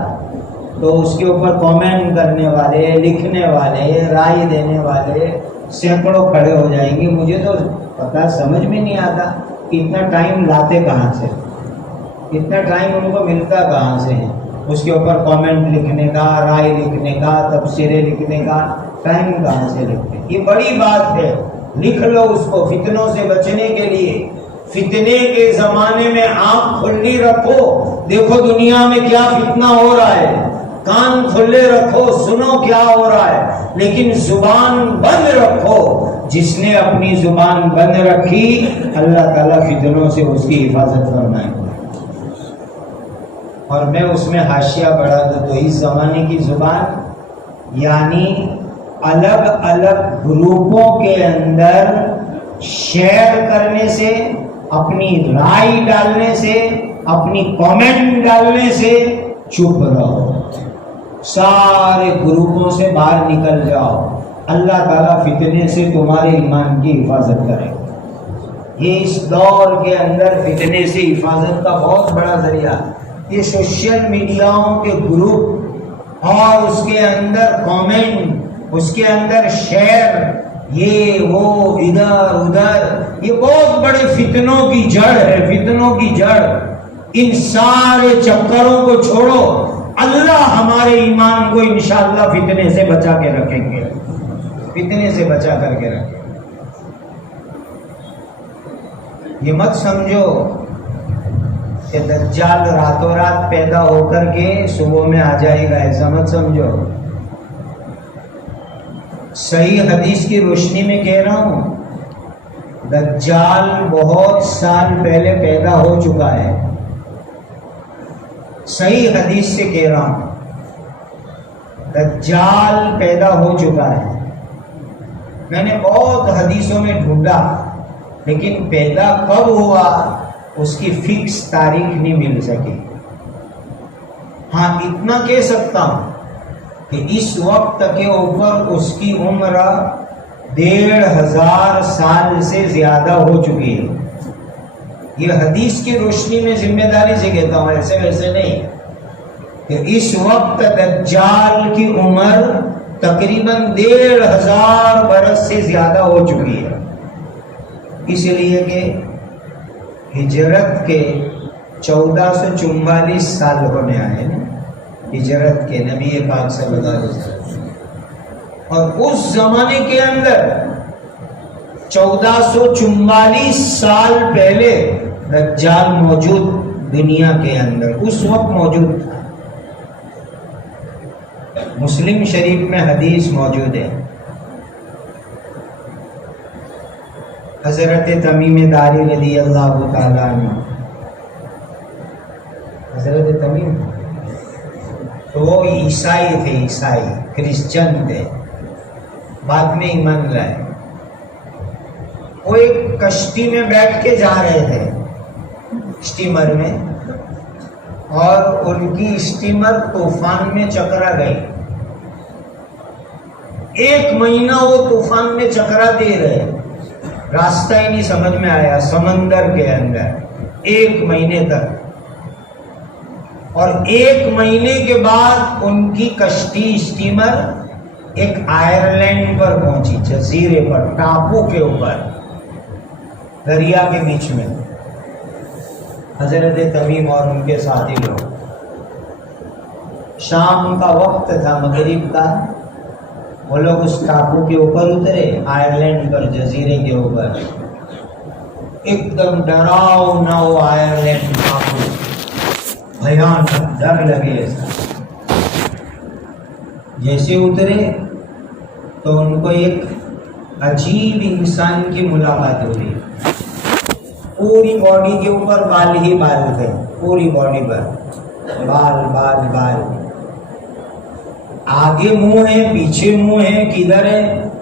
تو اس کے اوپر کامنٹ کرنے والے، لکھنے والے، رائے دینے والے سینکڑوں کھڑے ہو جائیں گے۔ مجھے تو پتا سمجھ میں نہیں آتا کہ اتنا ٹائم لاتے کہاں سے، اتنا ٹائم ان کو ملتا کہاں سے ہے اس کے اوپر کامنٹ لکھنے کا، رائے لکھنے کا، تبصرے لکھنے کا، ٹائم کہاں سے لکھتے؟ یہ بڑی بات ہے، لکھ لو اس کو فتنوں سے بچنے کے لیے۔ فتنے کے زمانے میں آنکھ کھلی رکھو، دیکھو دنیا میں کیا فتنہ ہو رہا ہے، کان کھلے رکھو سنو کیا ہو رہا ہے، لیکن زبان بند رکھو۔ جس نے اپنی زبان بند رکھی اللہ تعالیٰ فتنوں سے اس کی حفاظت فرمائے گا۔ اور میں اس میں حاشیہ بڑھا دوں تو اس زمانے کی زبان یعنی الگ الگ گروپوں کے اندر شیئر کرنے سے، اپنی رائے ڈالنے سے، اپنی کامنٹ ڈالنے سے چپ رہو، سارے گروپوں سے باہر نکل جاؤ، اللہ تعالیٰ فتنے سے تمہارے ایمان کی حفاظت کرے گا۔ یہ اس دور کے اندر فتنے سے حفاظت کا بہت بڑا ذریعہ، یہ سوشل میڈیاؤں کے گروپ اور اس کے اندر کامنٹ، اس کے اندر شیئر، یہ وہ ادھر ادھر، یہ بہت بڑے فتنوں کی جڑ ہے، فتنوں کی جڑ۔ ان سارے چکروں کو چھوڑو، اللہ ہمارے ایمان کو انشاءاللہ فتنے سے بچا کے رکھیں گے، فتنے سے بچا کر کے رکھیں گے۔ یہ مت سمجھو کہ دجال راتوں رات پیدا ہو کر کے صبح میں آ جائے گا، ایسا مت سمجھو۔ صحیح حدیث کی روشنی میں کہہ رہا ہوں، دجال بہت سال پہلے پیدا ہو چکا ہے، صحیح حدیث سے کہہ رہا ہوں۔ دجال پیدا ہو چکا ہے. میں نے بہت حدیثوں میں ڈھونڈا لیکن پیدا کب ہوا اس کی فکس تاریخ نہیں مل سکی. ہاں اتنا کہہ سکتا ہوں کہ اس وقت کے اوپر اس کی عمر 1500 سال سے زیادہ ہو چکی ہے. یہ حدیث کی روشنی میں ذمہ داری سے کہتا ہوں، ایسے ویسے نہیں، کہ اس وقت دجال کی عمر تقریباً 1500 برس سے زیادہ ہو چکی ہے. اس لیے کہ ہجرت کے 1444 سال ہونے آئے نا، ہجرت کے نبی پاک صلی اللہ علیہ وسلم. اور اس زمانے کے اندر 1444 سال پہلے دجال موجود دنیا کے اندر اس وقت موجود تھا. مسلم شریف میں حدیث موجود ہے، حضرت تمیم داری رضی اللہ تعالیٰ عنہ. حضرت تمیم تو وہ عیسائی تھے، عیسائی کرسچن تھے، بعد میں ایمان لائے. وہ ایک کشتی میں بیٹھ کے جا رہے تھے، اسٹیمر میں، اور ان کی اسٹیمر طوفان میں چکرا گئی. 1 مہینہ وہ طوفان میں چکرا دے رہے، راستہ ہی نہیں سمجھ میں آیا سمندر کے اندر 1 مہینے تک. اور 1 مہینے کے بعد ان کی کشتی اسٹیمر ایک آئرلینڈ پر پہنچی، جزیرے پر، ٹاپو کے اوپر، دریا کے بیچ میں. حضرت تمیم اور ان کے ساتھی لوگ، شام کا وقت تھا، مغرب کا، وہ لوگ اس ٹاپو کے اوپر اترے، آئرلینڈ پر، جزیرے کے اوپر. ایک دم ڈراؤنا وہ آئرلینڈ ٹاپو، بھیانک، ڈر لگے ایسا. جیسے اترے تو ان کو ایک عجیب انسان کی ملاقات ہوئی. پوری باڈی کے اوپر بال ہی بال تھے، پوری باڈی پر بال بال بال. آگے منہ ہے، پیچھے منہ ہے، کدھر ہے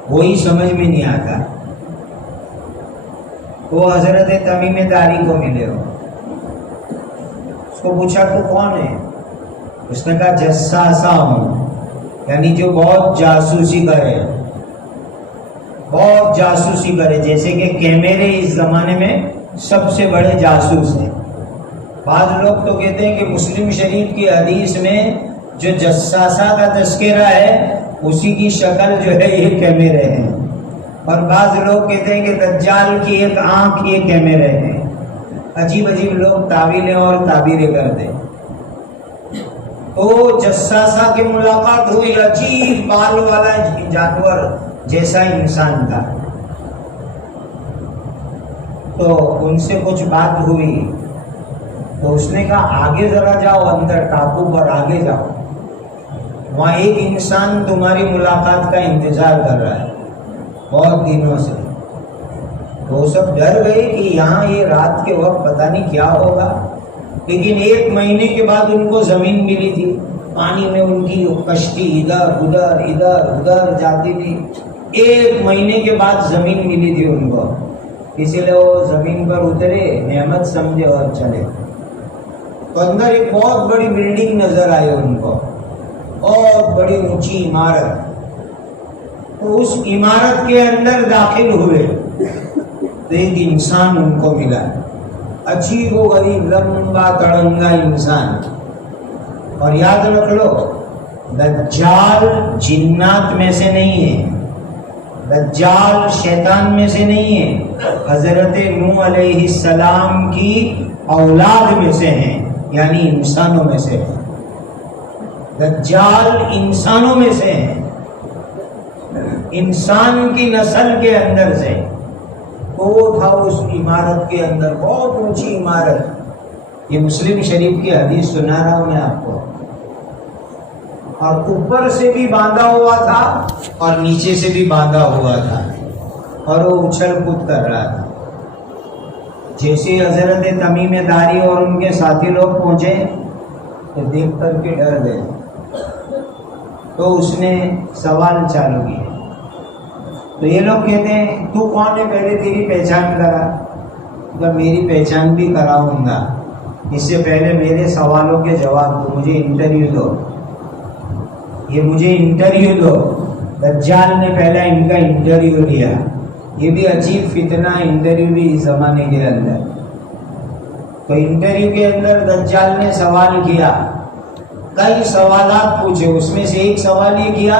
وہی سمجھ میں نہیں آتا. وہ حضرت تمیم داری کو ملے. ہو اس کو پوچھا تو کون ہے؟ اس نے کہا جساسا ہوں، یعنی جو بہت جاسوسی کرے، بہت جاسوسی کرے. جیسے کہ کیمرے اس زمانے میں سب سے بڑے جاسوس ہیں. بعض لوگ تو کہتے ہیں کہ مسلم شریف کی حدیث میں جو جساسہ کا تذکرہ ہے اسی کی شکل جو ہے یہ کیمرے ہیں. اور بعض لوگ کہتے ہیں کہ دجال کی ایک آنکھ یہ کیمرے ہیں. عجیب عجیب لوگ تعویلیں اور تعبیریں کرتے. تو جساسہ کی ملاقات ہوئی، عجیب بال والا جانور جیسا انسان تھا. تو ان سے کچھ بات ہوئی تو اس نے کہا آگے ذرا جاؤ، اندر ٹاپو پر آگے جاؤ، وہاں ایک انسان تمہاری ملاقات کا انتظار کر رہا ہے بہت دنوں سے. تو وہ سب ڈر گئے کہ یہاں یہ رات کے وقت پتہ نہیں کیا ہوگا. لیکن 1 مہینے کے بعد ان کو زمین ملی تھی، پانی میں ان کی کشتی ادھر ادھر ادھر ادھر جاتی تھی. 1 مہینے کے بعد زمین ملی تھی ان کو، اسی لیے وہ زمین پر اترے، نعمت سمجھے اور چلے. تو اندر ایک بہت بڑی بلڈنگ نظر آئی ان کو، بہت بڑی اونچی عمارت. تو اس عمارت کے اندر داخل ہوئے تو ایک انسان ان کو ملا، عجیب و غریب، لمبا تڑنگا انسان. اور یاد رکھ لو دجال جنات میں سے نہیں ہے، دجال شیطان میں سے نہیں ہے، حضرت نوح علیہ السلام کی اولاد میں سے ہیں، یعنی انسانوں میں سے ہیں. دجال انسانوں میں سے ہیں، انسان کی نسل کے اندر سے. تو وہ تھا اس عمارت کے اندر، بہت اونچی عمارت. یہ مسلم شریف کی حدیث سنا رہا ہوں میں آپ کو. اور اوپر سے بھی باندھا ہوا تھا اور نیچے سے بھی باندھا ہوا تھا، اور وہ اچھل کود کر رہا تھا. جیسے حضرت تمیم داری اور ان کے ساتھی لوگ پہنچے تو دیکھ کر کے ڈر گئے. تو اس نے سوال چالو کیا. تو یہ لوگ کہتے ہیں تو کون ہے، پہلے تیری پہچان کرا. تو میری پہچان بھی کراؤں گا، اس سے پہلے میرے سوالوں کے جواب دو، مجھے انٹرویو دو. یہ مجھے انٹرویو دو. دجال نے پہلا ان کا انٹرویو لیا. یہ بھی عجیب فتنہ انٹرویو بھی اس زمانے کے اندر. تو انٹرویو کے اندر دجال نے سوال کیا، کئی سوالات پوچھے. اس میں سے ایک سوال یہ کیا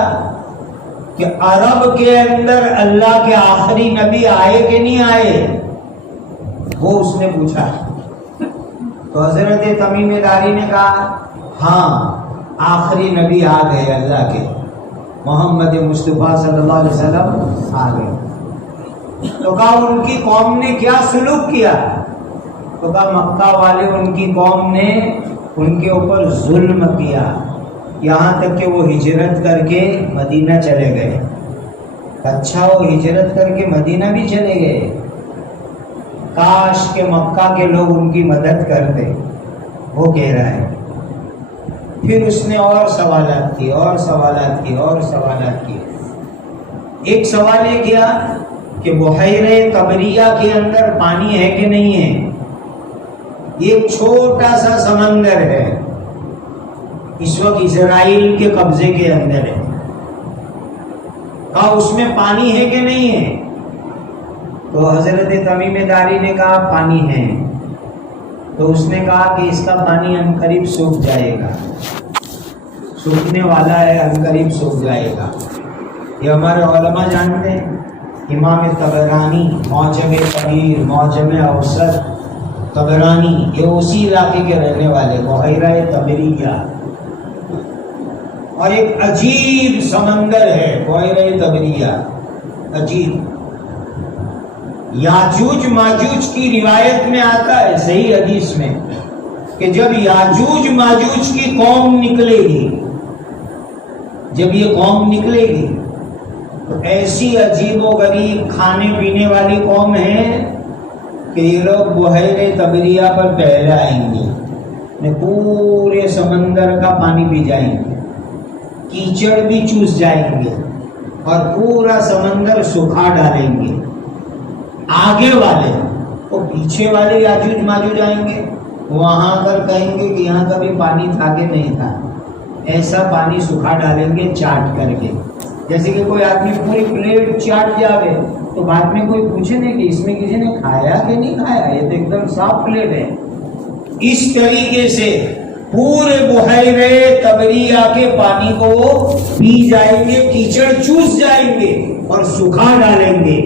کہ عرب کے اندر اللہ کے آخری نبی آئے کہ نہیں آئے، وہ اس نے پوچھا. تو حضرت تمیم داری نے کہا ہاں آخری نبی آ گئے، اللہ کے محمد مصطفیٰ صلی اللہ علیہ وسلم آ گئے. تو کہا ان کی قوم نے کیا سلوک کیا؟ تو کہا مکہ والے ان کی قوم نے ان کے اوپر ظلم کیا، یہاں تک کہ وہ ہجرت کر کے مدینہ چلے گئے. اچھا وہ ہجرت کر کے مدینہ بھی چلے گئے، کاش کہ مکہ کے لوگ ان کی مدد کرتے، وہ کہہ رہا ہے. پھر اس نے اور سوالات کیے اور سوالات کیے اور سوالات کیے. ایک سوال یہ کیا کہ بحیرہ طبریہ کے اندر پانی ہے کہ نہیں ہے. ایک چھوٹا سا سمندر ہے، اس وقت اسرائیل کے قبضے کے اندر ہے. کہا اس میں پانی ہے کہ نہیں ہے. تو حضرت تمیم داری نے کہا پانی ہے. تو اس نے کہا کہ اس کا پانی عنقریب سوکھ جائے گا، سوکھنے والا ہے، عنقریب سوکھ جائے گا. یہ ہمارے علماء جانتے ہیں. امام طبرانی معجم کبیر، معجم اوسط طبرانی، یہ اسی علاقے کے رہنے والے، بحیرہ طبریہ. اور ایک عجیب سمندر ہے بحیرہ طبریہ، عجیب. یاجوج ماجوج کی روایت میں آتا ہے صحیح حدیث میں کہ جب یاجوج ماجوج کی قوم نکلے گی، جب یہ قوم نکلے گی تو ایسی عجیب و غریب کھانے پینے والی قوم ہے کہ یہ لوگ بحیرہ طبریہ پر پہلے آئیں گے، پورے سمندر کا پانی پی جائیں گے، کیچڑ بھی چوس جائیں گے اور پورا سمندر سکھا ڈالیں گے. آگے والے وہ پیچھے والے یاجوج ماجوج آئیں گے، وہاں پر کہیں گے کہ یہاں کبھی پانی تھا کہ نہیں تھا. ایسا پانی سکھا ڈالیں گے چاٹ کر کے. جیسے کہ کوئی آدمی پوری پلیٹ چاٹ جاوے تو بعد میں کوئی پوچھے نہیں کہ اس میں کسی نے کھایا کہ نہیں کھایا، یہ تو ایک دم صاف پلیٹ ہے. اس طریقے سے پورے بحیرہ طبریہ کے پانی کو پی جائیں گے، کیچڑ چوس جائیں گے اور سکھا ڈالیں گے.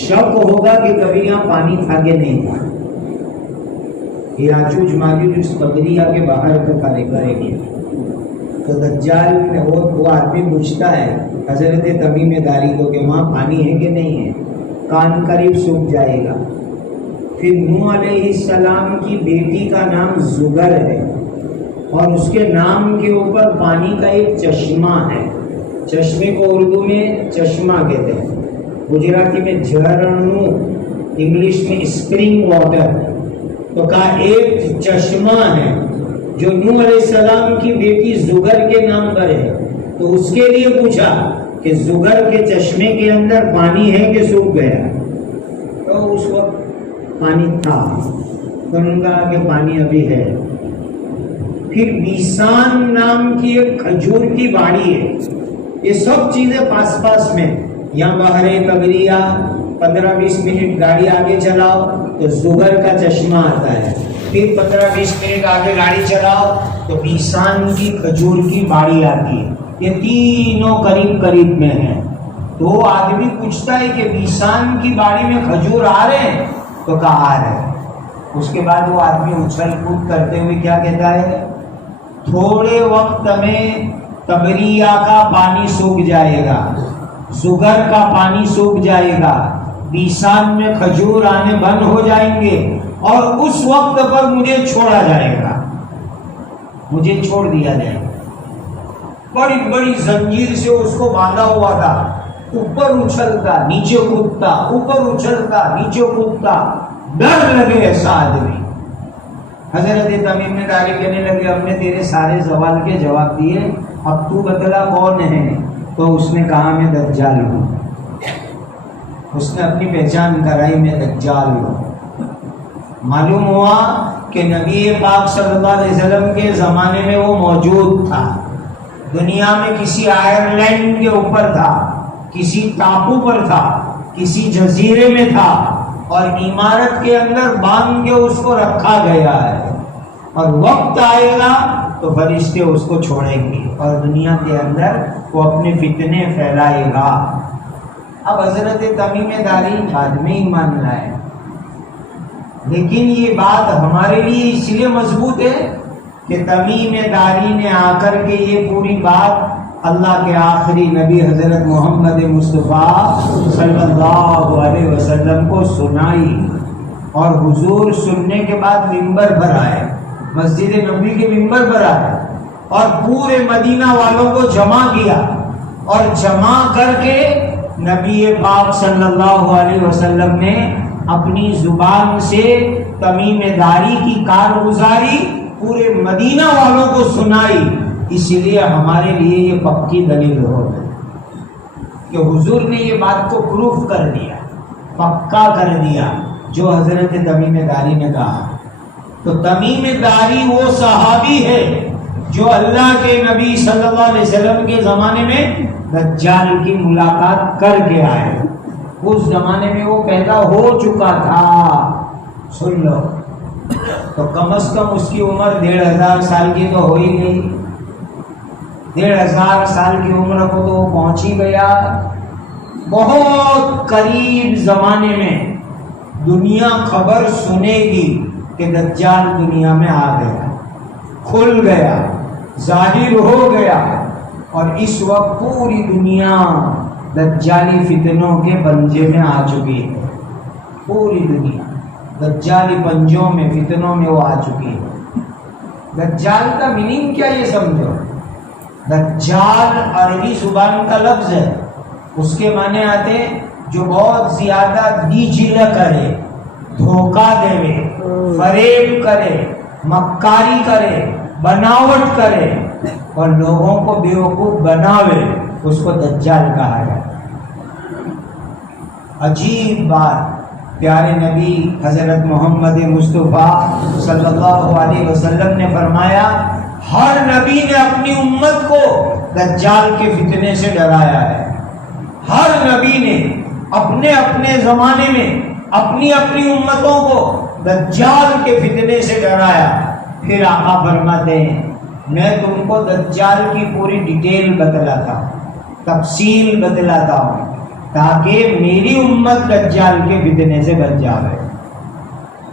شک ہوگا کہ کبھی یہاں پانی تھا کہ نہیں تھا. یاجوج ماجوج اس طبریہ کے باہر کا کارے کرے گی. تو دجال وہ آدمی پوچھتا ہے حضرت تمیم داری کو کہ وہاں پانی ہے کہ نہیں ہے. کان قریب سوکھ جائے گا. پھر نوح علیہ السلام کی بیٹی کا نام زگر ہے اور اس کے نام کے اوپر پانی کا ایک چشمہ ہے. چشمے کو اردو میں چشمہ کہتے ہیں، گجراتی میں جھرنو، انگلش میں اسپرنگ واٹر. تو کہا ایک چشمہ ہے جو نوح علیہ السلام کی بیٹی زگر کے نام پر ہے. تو اس کے لیے پوچھا کہ زگر کے چشمے کے اندر پانی ہے کہ سوکھ گیا. تو اس وقت پانی تھا. تو انہوں نے کہا کہ پانی ابھی ہے. پھر بیسان نام کی ایک کھجور کی باڑی ہے. یہ سب چیزیں پاس پاس میں. یہاں بحیرہ طبریہ 15-20 منٹ گاڑی آگے چلاؤ تو زگر کا چشمہ آتا ہے. پھر 15-20 منٹ آگے گاڑی چلاؤ تو بیسان کی کھجور کی باڑی آتی ہے. یہ تینوں قریب قریب میں ہیں. تو وہ آدمی پوچھتا ہے کہ بیسان کی باڑی میں کھجور آ رہے ہیں؟ تو کہا آ رہے ہیں. اس کے بعد وہ آدمی اچھل کود کرتے ہوئے کیا کہتا ہے، تھوڑے وقت میں طبریہ کا پانی سوکھ جائے گا، زگر کا پانی سوکھ جائے گا، بیسان میں کھجور آنے بند ہو جائیں گے اور اس وقت پر مجھے چھوڑا جائے گا، مجھے چھوڑ دیا جائے گا. بڑی بڑی زنجیر سے اس کو باندھا ہوا تھا. اوپر اچھلتا نیچے کودتا، اوپر اچھلتا نیچے کودتا. ڈر لگے ایسا آدمی. حضرت تمیم داری کہنے لگے ہم نے تیرے سارے سوال کے جواب دیے، اب تو بتلا کون ہے؟ تو اس نے کہا میں دجال ہوں. اس نے اپنی پہچان کرائی میں دجال ہوں. معلوم ہوا کہ نبی پاک صلی اللہ علیہ وسلم کے زمانے میں وہ موجود تھا. دنیا میں کسی آئرلینڈ کے اوپر تھا، کسی ٹاپو پر تھا، کسی جزیرے میں تھا، اور عمارت کے اندر باندھ کے اس کو رکھا گیا ہے. اور وقت آئے گا تو فرشتے اس کو چھوڑیں گے اور دنیا کے اندر وہ اپنے فتنے پھیلائے گا. اب حضرت تمیم داری بعد میں ہی مان رہا ہے، لیکن یہ بات ہمارے لیے اس لیے مضبوط ہے کہ تمیم داری نے آ کر کے یہ پوری بات اللہ کے آخری نبی حضرت محمد مصطفیٰ صلی اللہ علیہ وسلم کو سنائی. اور حضور سننے کے بعد ممبر پر آئے، مسجد نبوی کے ممبر پر آئے اور پورے مدینہ والوں کو جمع کیا، اور جمع کر کے نبی پاک صلی اللہ علیہ وسلم نے اپنی زبان سے تمیم داری کی کارگزاری پورے مدینہ والوں کو سنائی. اس لیے ہمارے لیے یہ پکی دلیل ہو گئی کہ حضور نے یہ بات کو پروف کر دیا، پکا کر دیا جو حضرت تمیم داری نے کہا. تو تمیم داری وہ صحابی ہے جو اللہ کے نبی صلی اللہ علیہ وسلم کے زمانے میں دجال کی ملاقات کر کے آئے. اس زمانے میں وہ پیدا ہو چکا تھا. سن لو، تو کم از کم اس کی عمر 1500 سال کی تو ہو ہی گئی. 1500 سال کی عمر کو تو وہ پہنچ ہی گیا. بہت قریب زمانے میں دنیا خبر سنے گی کہ دجال دنیا میں آ گیا، کھل گیا، ظاہر ہو گیا. اور اس وقت پوری دنیا دجالی فتنوں کے پنجے میں آ چکی ہے. پوری دنیا دجالی پنجوں میں، فتنوں میں وہ آ چکی ہے. دجال کا میننگ کیا یہ سمجھو. دجال عربی زبان کا لفظ ہے، اس کے معنی آتے جو بہت زیادہ دیجل کرے، دھوکہ دے، فریب کرے، مکاری کرے، بناوٹ کرے اور لوگوں کو بیوقوف بناوے، اس کو دجال کہا جاتا ہے. عجیب بات، پیارے نبی حضرت محمد مصطفیٰ صلی اللہ علیہ وسلم نے فرمایا ہر نبی نے اپنی امت کو دجال کے فتنے سے ڈرایا ہے. ہر نبی نے اپنے اپنے زمانے میں اپنی اپنی امتوں کو دجال کے فتنے سے ڈرایا. پھر آقا فرماتے ہیں میں تم کو دجال کی پوری ڈیٹیل بتلاتا ہوں، تفصیل بتلاتا ہوں تاکہ میری امت دجال کے فتنے سے بچ جائے.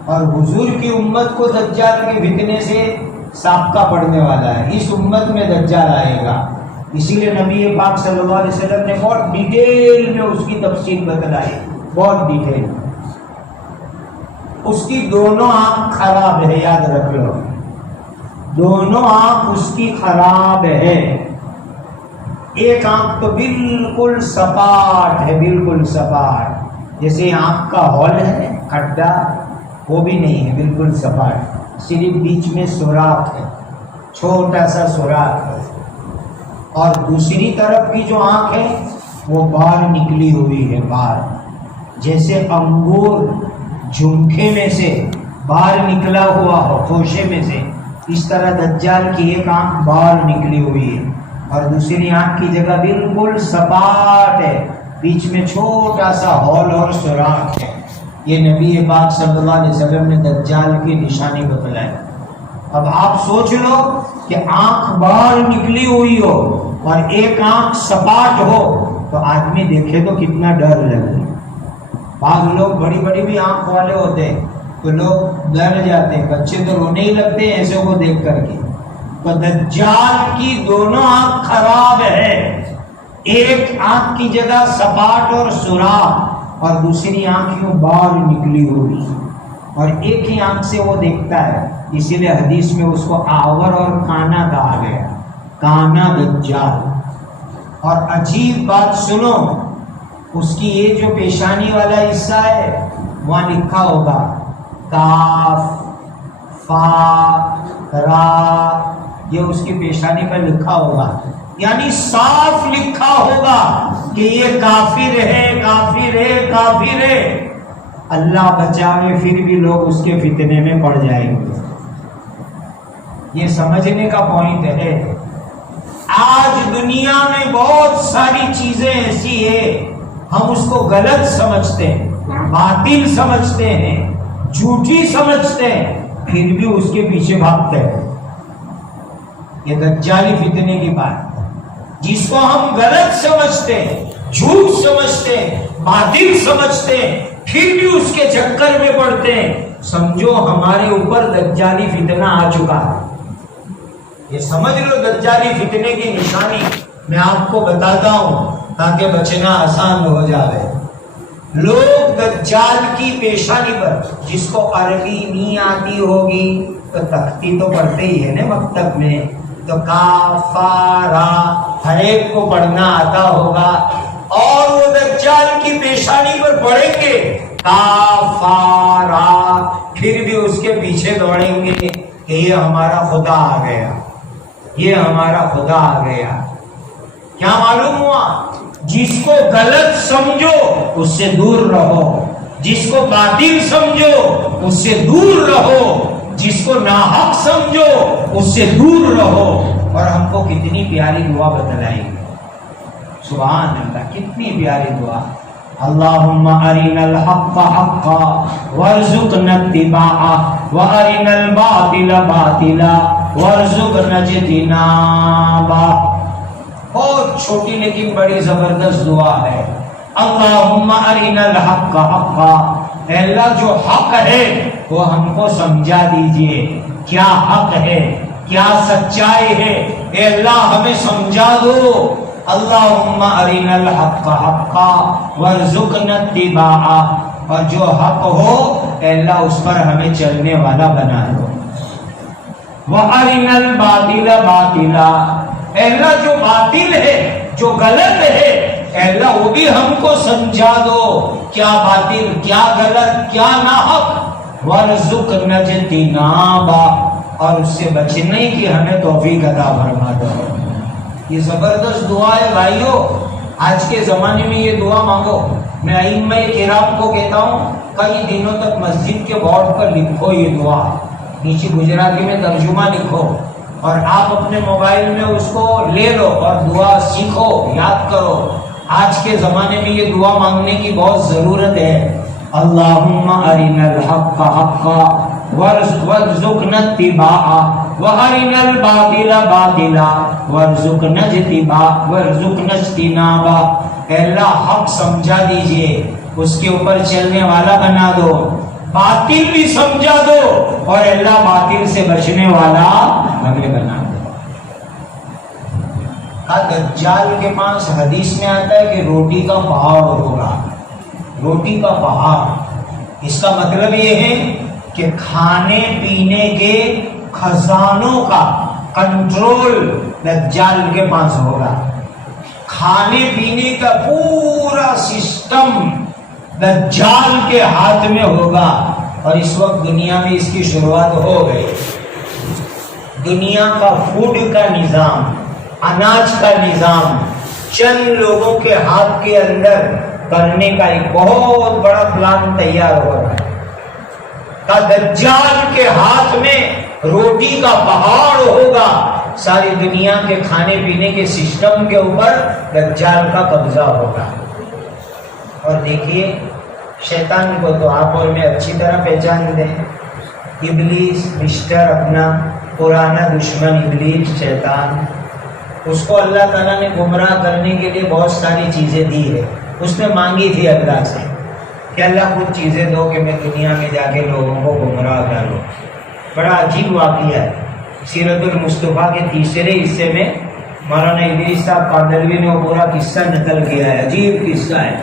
اور حضور کی امت کو دجال کے فتنے سے سابقہ پڑنے والا ہے. اس امت میں دجال آئے گا، اسی لیے نبی پاک صلی اللہ علیہ وسلم نے بہت ڈیٹیل میں اس کی تفصیل بتلائی، بہت ڈیٹیل. اس کی دونوں آنکھ خراب ہے، یاد رکھ لو، دونوں آنکھ اس کی خراب ہے. ایک آنکھ تو بالکل سپاٹ ہے، بالکل سپاٹ، جیسے آنکھ کا ہال ہے کھڈا، وہ بھی نہیں ہے، بالکل سپاٹ، صرف بیچ میں سوراخ ہے، چھوٹا سا سوراخ ہے. اور دوسری طرف کی جو آنکھ ہے وہ باہر نکلی ہوئی ہے، باہر، جیسے انگور جھمکے میں سے باہر نکلا ہوا ہو، خوشے میں سے، اس طرح دجال کی ایک آنکھ باہر نکلی ہوئی ہے اور دوسری آنکھ کی جگہ بالکل سپاٹ ہے، بیچ میں چھوٹا سا ہال اور سوراخ ہے. یہ نبی پاک صلی اللہ علیہ وسلم نے دجال کی نشانی بتلائی. اب آپ سوچ لو کہ آنکھ باہر نکلی ہوئی ہو اور ایک آنکھ سپاٹ ہو تو آدمی دیکھے تو کتنا ڈر لگے. بعض لوگ بڑی بڑی بھی آنکھ والے ہوتے ہیں تو لوگ ڈر جاتے ہیں، بچے تو رونے ہی لگتے ہیں ایسے کو دیکھ کر کے. تو دجال کی دونوں آنکھ خراب ہے، ایک آنکھ کی جگہ سپاٹ اور سوراخ اور دوسری آنکھ یوں باہر نکلی ہوئی، اور ایک ہی آنکھ سے وہ دیکھتا ہے. اسی لیے حدیث میں اس کو آور اور کانا کہا گیا، کانا دجال. اور عجیب بات سنو، اس کی یہ جو پیشانی والا حصہ ہے وہاں لکھا ہوگا کاف، فا، را، یہ اس کی پیشانی پر لکھا ہوگا، یعنی صاف لکھا ہوگا کہ یہ کافر ہے، کافر ہے، کافر ہے۔ اللہ بچاوے پھر بھی لوگ اس کے فتنے میں پڑ جائیں گے۔ یہ سمجھنے کا پوائنٹ ہے۔ آج دنیا میں بہت ساری چیزیں ایسی ہیں، ہم اس کو غلط سمجھتے ہیں، باطل سمجھتے ہیں، جھوٹی سمجھتے ہیں، پھر بھی اس کے پیچھے بھاگتے ہیں۔ یہ دجالی فتنے کی بات ہے۔ جس کو ہم غلط سمجھتے ہیں، جھوٹ سمجھتے ہیں، باطل سمجھتے ہیں، پھر بھی اس کے چکر میں پڑتے ہیں، سمجھو ہمارے اوپر دجالی فتنہ آ چکا ہے۔ یہ سمجھ لو دجالی فتنے کی نشانی میں آپ کو بتاتا ہوں تاکہ بچنا آسان ہو جائے۔ لوگ دجال کی پیشانی پر، جس کو عربی نہیں آتی ہوگی تو تختی تو پڑھتے ہی ہے نا مکتب میں، تو کافارا ہر ایک کو پڑھنا آتا ہوگا، اور وہ دجال کی پیشانی پر پڑھیں گے کافارا، پھر بھی اس کے پیچھے دوڑیں گے کہ یہ ہمارا خدا آ گیا، یہ ہمارا خدا آ گیا۔ کیا معلوم ہوا؟ جس کو غلط سمجھو اس سے دور رہو، جس کو باطل سمجھو اس سے دور رہو، جس کو ناحق سمجھو اس سے دور رہو۔ اور ہم کو کتنی پیاری دعا بتلائی، سبحان اللہ، کتنی پیاری دعا۔ اللہم ارنا الحق حقا وارزقنا اتباعہ وارنا الباطل باطلا وارزقنا اجتنابہ۔ بہت چھوٹی لیکن بڑی زبردست دعا ہے۔ اللہم ارنا الحق حقا، اے اللہ جو حق ہے وہ ہم کو سمجھا دیجئے، کیا حق ہے، کیا سچائی ہے، اے اللہ ہمیں سمجھا دو۔ اللہم ارنا الحق حقا وارزقنا اتباعہ، اور جو حق ہو اے اللہ اس پر ہمیں چلنے والا بنا دو۔ وارنا الباطل باطلا، اے اللہ جو باطل ہے، جو غلط ہے، اے اللہ وہ بھی ہم کو سمجھا دو، کیا باطل، کیا غلط، کیا ناحق۔ وارزقنا اجتنابہ، اور اس سے بچنے کی ہمیں توفیق عطا فرما دو۔ یہ زبردست دعا ہے بھائیو، آج کے زمانے میں یہ دعا مانگو۔ میں ائمہ کرام کو کہتا ہوں کئی دنوں تک مسجد کے بورڈ پر لکھو یہ دعا، نیچے گجراتی میں ترجمہ لکھو، اور آپ اپنے موبائل میں اس کو لے لو اور دعا سیکھو، یاد کرو۔ آج کے زمانے میں یہ دعا مانگنے کی بہت ضرورت ہے۔ اللہم ارنا الحق حقا وارزقنا اتباعہ وارنا الباطل باطلا وارزقنا اجتنابہ۔ اے اللہ حق سمجھا دیجئے، اس کے اوپر چلنے والا بنا دو، باطل بھی سمجھا دو، اور اے اللہ باطل سے بچنے والا ہمیں بنا دو۔ دجال کے پاس حدیث میں آتا ہے کہ روٹی کا پہاڑ ہوگا، روٹی کا پہاڑ۔ اس کا مطلب یہ ہے کہ کھانے پینے کے خزانوں کا کنٹرول دجال کے پاس ہوگا، کھانے پینے کا پورا سسٹم دجال کے ہاتھ میں ہوگا۔ اور اس وقت دنیا میں اس کی شروعات ہو گئی۔ دنیا کا فوڈ کا نظام، اناج کا نظام چند لوگوں کے ہاتھ کے اندر کرنے کا ایک بہت بڑا پلان تیار ہو رہا ہے۔ دجال کے ہاتھ میں روٹی کا پہاڑ ہوگا، ساری دنیا کے کھانے پینے کے سسٹم کے اوپر دجال کا قبضہ ہوگا۔ اور دیکھیے شیطان کو تو آپ اور میں اچھی طرح پہچانتے ہیں، ابلیس مسٹر، اپنا پرانا دشمن ابلیس شیطان، اس کو اللہ تعالیٰ نے گمراہ کرنے کے لیے بہت ساری چیزیں دی ہے۔ اس نے مانگی تھی اللہ سے کہ اللہ کچھ چیزیں دو کہ میں دنیا میں جا کے لوگوں کو گمراہ کروں۔ بڑا عجیب واقعہ ہے، سیرت المصطفیٰ کے تیسرے حصے میں مولانا ادریس صاحب کاندلوی نے وہ پورا قصہ نقل کیا ہے۔ عجیب قصہ ہے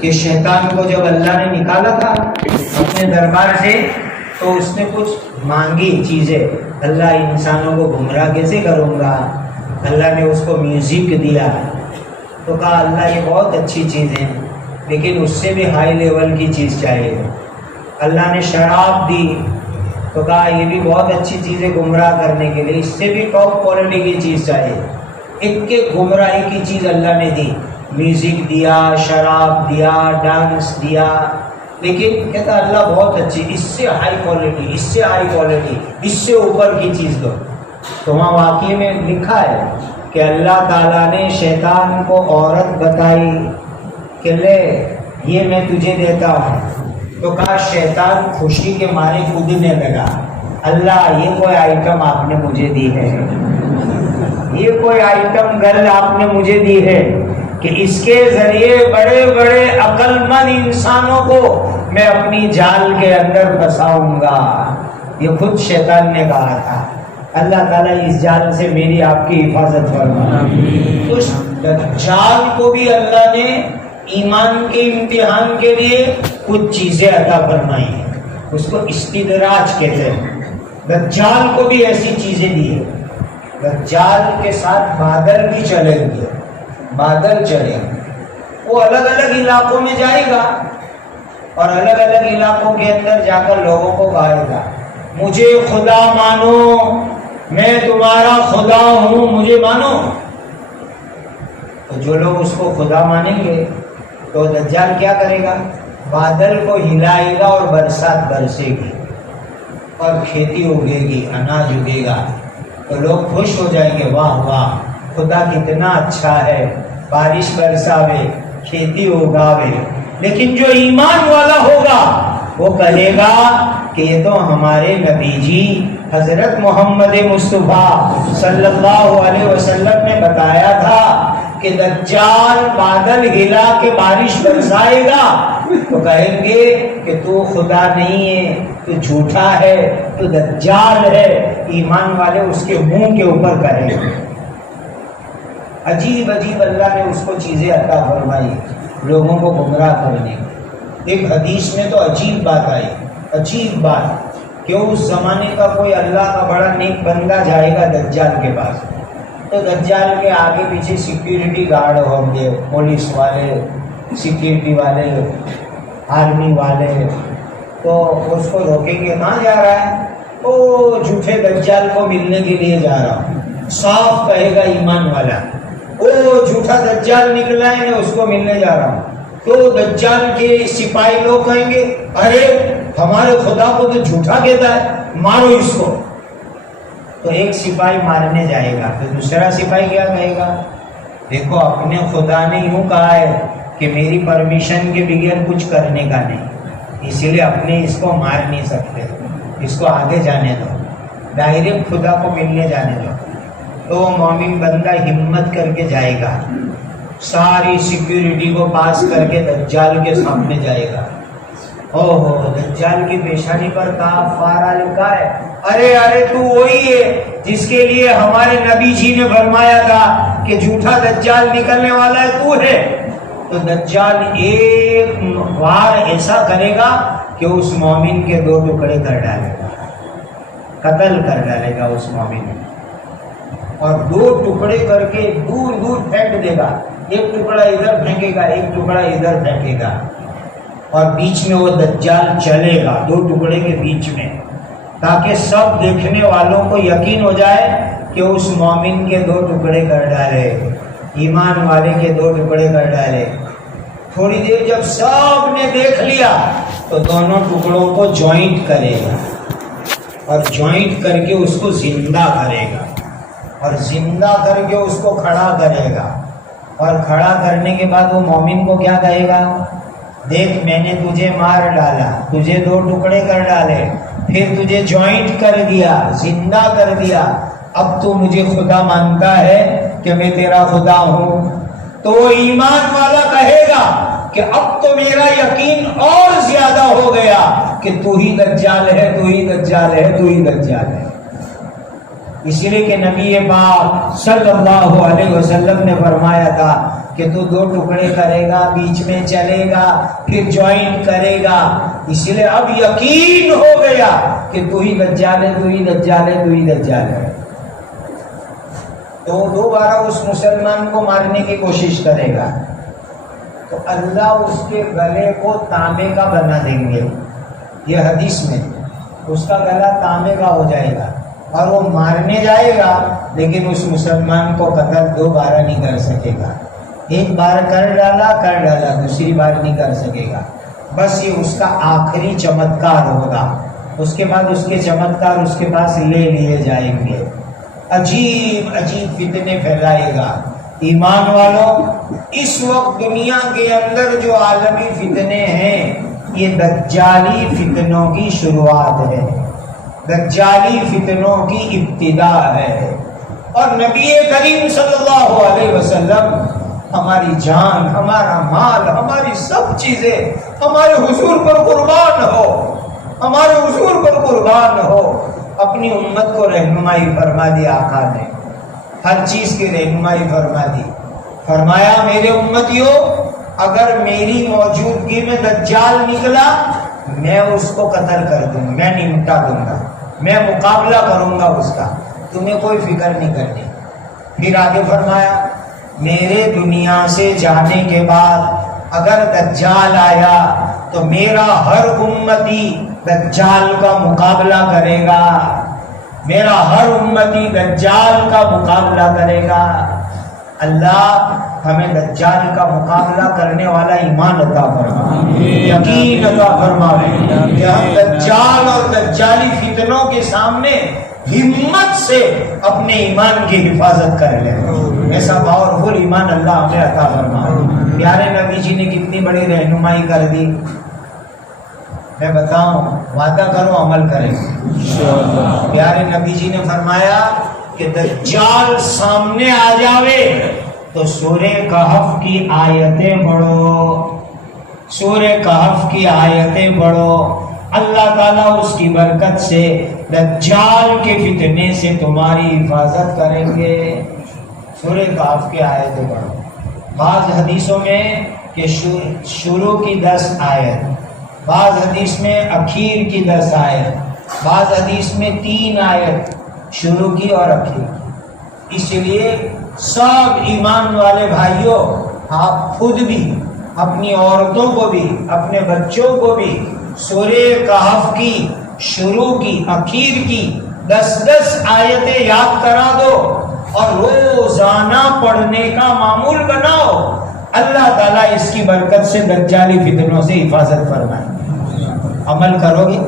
کہ شیطان کو جب اللہ نے نکالا تھا اپنے دربار سے تو اس نے کچھ مانگی چیزیں، اللہ انسانوں کو گمراہ کیسے کروں گا؟ اللہ نے اس کو میوزک دیا تو کہا اللہ یہ بہت اچھی چیز ہے لیکن اس سے بھی ہائی لیول کی چیز چاہیے۔ اللہ نے شراب دی تو کہا یہ بھی بہت اچھی چیز ہے گمراہ کرنے کے لیے، اس سے بھی ٹاپ کوالٹی کی چیز چاہیے۔ ایک ایک گمراہی کی چیز اللہ نے دی، میوزک دیا، شراب دیا، ڈانس دیا، لیکن کہتا اللہ بہت اچھی، اس سے ہائی کوالٹی، اس سے ہائی کوالٹی، اس سے اوپر کی چیز دو۔ تو وہاں واقعی میں لکھا ہے کہ اللہ تعالیٰ نے شیطان کو عورت بتائی کہ لے یہ میں تجھے دیتا ہوں، تو کہا شیطان خوشی کے مارے کودنے لگا، اللہ یہ کوئی آئٹم آپ نے مجھے دی ہے، یہ کوئی آئٹم گرل آپ نے مجھے دی ہے کہ اس کے ذریعے بڑے بڑے عقل مند انسانوں کو میں اپنی جال کے اندر پھنساؤں گا۔ یہ خود شیطان نے کہا تھا۔ اللہ تعالیٰ اس جال سے میری آپ کی حفاظت فرما۔ تو دجال کو بھی اللہ نے ایمان کے امتحان کے لیے کچھ چیزیں عطا فرمائی ہیں، اس کو استدراج کہتے ہیں۔ دجال کو بھی ایسی چیزیں دی ہے۔ دجال کے ساتھ بادل بھی چلیں گے، بادل چلیں گے، وہ الگ الگ علاقوں میں جائے گا اور الگ الگ علاقوں کے اندر جا کر لوگوں کو کہے گا مجھے خدا مانو، میں تمہارا خدا ہوں، مجھے مانو۔ تو جو لوگ اس کو خدا مانیں گے تو دجال کیا کرے گا؟ بادل کو ہلائے گا اور برسات برسے گی اور کھیتی اگے گی، اناج اگے گا، تو لوگ خوش ہو جائیں گے، واہ واہ خدا کتنا اچھا ہے، بارش برساوے، کھیتی اگاوے۔ لیکن جو ایمان والا ہوگا وہ کہے گا کہ یہ تو ہمارے نبی جی حضرت محمد مصطفیٰ صلی اللہ علیہ وسلم نے بتایا تھا کہ دجال بادل ہلا کے بارش برسائے گا، تو کہیں گے کہ تو خدا نہیں ہے، تو جھوٹا ہے، تو دجال ہے۔ ایمان والے اس کے منہ کے اوپر کہیں گے۔ عجیب عجیب اللہ نے اس کو چیزیں عطا فرمائی لوگوں کو گمراہ کرنے کی۔ ایک حدیث میں تو عجیب بات آئی، عجیب بات کہ اس زمانے کا کوئی اللہ کا بڑا نیک بندہ جائے گا دجال کے پاس، تو دجال کے آگے پیچھے سیکیورٹی گارڈ ہوں گے، پولیس والے، سیکیورٹی والے، آرمی والے، تو اس کو روکیں گے کہاں جا رہا ہے؟ او جھوٹے دجال کو ملنے کے لیے جا رہا ہوں، صاف کہے گا ایمان والا، او جھوٹا دجال نکلا ہے میں اس کو ملنے جا رہا ہوں۔ تو دجال کے سپاہی لوگ کہیں گے ارے ہمارے خدا کو تو جھوٹا کہتا ہے، مارو اس کو۔ تو ایک سپاہی مارنے جائے گا تو دوسرا سپاہی کیا کہے گا؟ دیکھو اپنے خدا نے یوں کہا ہے کہ میری پرمیشن کے بغیر کچھ کرنے کا نہیں، اسی لیے اپنے اس کو مار نہیں سکتے، اس کو آگے جانے دو، ڈائریکٹ خدا کو ملنے جانے دو۔ تو مومن بندہ ہمت کر کے جائے گا، ساری سیکیورٹی کو پاس کر کے دجال کے سامنے جائے گا۔ اوہ دجال کی پیشانی پر کافارہ لکھا ہے، ارے ارے تو وہی ہے جس کے لیے ہمارے نبی جی نے فرمایا تھا کہ جھوٹا دجال نکلنے والا ہے تو ہے۔ تو دجال ایک بار ایسا کرے گا کہ اس مومن کے دو ٹکڑے کر ڈالے گا، قتل کر ڈالے گا اس مومن کو، اور دو ٹکڑے کر کے دور دور پھینک دے گا، ایک ٹکڑا ادھر پھینکے گا، ایک ٹکڑا ادھر پھینکے گا، اور بیچ میں وہ دجال چلے گا دو ٹکڑے کے بیچ میں، تاکہ سب دیکھنے والوں کو یقین ہو جائے کہ اس مومن کے دو ٹکڑے کر ڈالے، ایمان والے کے دو ٹکڑے کر ڈالے۔ تھوڑی دیر جب سب نے دیکھ لیا تو دونوں ٹکڑوں کو جوائنٹ کرے گا، اور جوائنٹ کر کے اس کو زندہ کرے گا، اور زندہ کر کے اس کو کھڑا کرے گا، اور کھڑا کرنے کے بعد وہ مومن کو کیا کہے گا؟ دیکھ میں نے تجھے مار ڈالا، تجھے دو ٹکڑے کر ڈالے، پھر تجھے جوائنٹ کر دیا، زندہ کر دیا، اب تو مجھے خدا مانتا ہے کہ میں تیرا خدا ہوں۔ تو وہ ایمان والا کہے گا کہ اب تو میرا یقین اور زیادہ ہو گیا کہ تو ہی دجال ہے، تو ہی دجال ہے، تو ہی دجال ہے۔ اسی لیے کہ نبی پاک صلی اللہ علیہ وسلم نے فرمایا تھا کہ تو دو ٹکڑے کرے گا، بیچ میں چلے گا، پھر جوائنٹ کرے گا۔ اسی لیے اب یقین ہو گیا کہ تو ہی دجال ہے، تو ہی دجال ہے، تو ہی دجال ہے۔ تو دوبارہ اس مسلمان کو مارنے کی کوشش کرے گا تو اللہ اس کے گلے کو تانبے کا بنا دیں گے۔ یہ حدیث میں اس کا گلا تانبے کا ہو جائے گا اور وہ مارنے جائے گا، لیکن اس مسلمان کو قتل دوبارہ نہیں کر سکے گا۔ ایک بار کر ڈالا دوسری بار نہیں کر سکے گا۔ بس یہ اس کا آخری چمتکار ہوگا، اس کے بعد اس کے چمتکار اس کے پاس لے لیے جائیں گے، عجیب عجیب فتنے پھیلائے گا۔ ایمان والوں، اس وقت دنیا کے اندر جو عالمی فتنے ہیں یہ دجالی فتنوں کی شروعات ہے، دجالی فتنوں کی ابتدا ہے۔ اور نبی کریم صلی اللہ علیہ وسلم ہماری جان، ہمارا مال، ہماری سب چیزیں ہمارے حضور پر قربان ہو، ہمارے حضور پر قربان ہو۔ اپنی امت کو رہنمائی فرما دی آقا نے، ہر چیز کی رہنمائی فرما دی۔ فرمایا میرے امتیوں، اگر میری موجودگی میں دجال نکلا میں اس کو قتل کر دوں گا، میں نمٹا دوں گا، میں مقابلہ کروں گا اس کا، تمہیں کوئی فکر نہیں کرنی۔ پھر آگے فرمایا میرے دنیا سے جانے کے بعد اگر دجال آیا تو میرا ہر امتی دجال کا مقابلہ کرے گا، میرا ہر امتی دجال کا مقابلہ کرے گا۔ اللہ ہمیں دجال کا مقابلہ کرنے والا ایمان عطا فرمائے، یقین عطا فرمائے کہ ہم دجال اور دجالی فتنوں کے سامنے ہمت سے اپنے ایمان کی حفاظت کر لیں۔ ایسا پاورفل ایمان اللہ ہمیں عطا فرمائے۔ پیارے نبی جی نے کتنی بڑی رہنمائی کر دی، میں بتاؤں، وعدہ کرو عمل کریں۔ پیارے نبی جی نے فرمایا کہ دجال سامنے آ جاوے تو سورہ کہف کی آیتیں پڑھو، سورہ کہف کی آیتیں پڑھو، اللہ تعالیٰ اس کی برکت سے دجال کے فتنے سے تمہاری حفاظت کریں گے۔ سورہ کہف کی آیتیں پڑھو۔ بعض حدیثوں میں کہ شروع کی 10 آیت، بعض حدیث میں اخیر کی 10 آیت، بعض حدیث میں 3 آیت شروع کی اور اخیر کی۔ اس لیے سب ایمان والے بھائیوں، آپ خود بھی، اپنی عورتوں کو بھی، اپنے بچوں کو بھی سورہ کہف کی شروع کی اخیر کی 10 آیتیں یاد کرا دو اور روزانہ پڑھنے کا معمول بناؤ۔ اللہ تعالیٰ اس کی برکت سے دجالی فتنوں سے حفاظت فرمائے۔ عمل کرو گے؟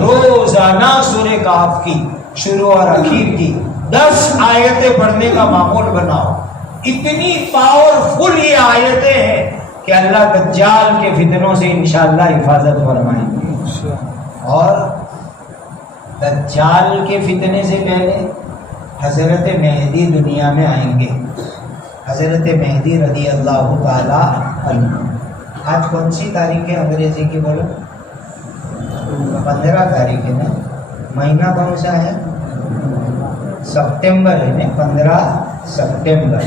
روزانہ سورہ کہف کی شروع اور اخیر کی 10 آیتیں پڑھنے کا معمول بناؤ۔ اتنی پاورفل یہ آیتیں ہیں کہ اللہ دجال کے فتنوں سے انشاءاللہ حفاظت فرمائیں گے۔ اور دجال کے فتنے سے پہلے حضرت مہدی دنیا میں آئیں گے، حضرت مہدی رضی اللہ تعالی عنہ۔ آج کون سی تاریخ ہے انگریزی کی بولو؟ 15 تاریخ ہے نا؟ مہینہ کون سا ہے؟ سپٹمبر ہے نا، 15 سپٹمبر۔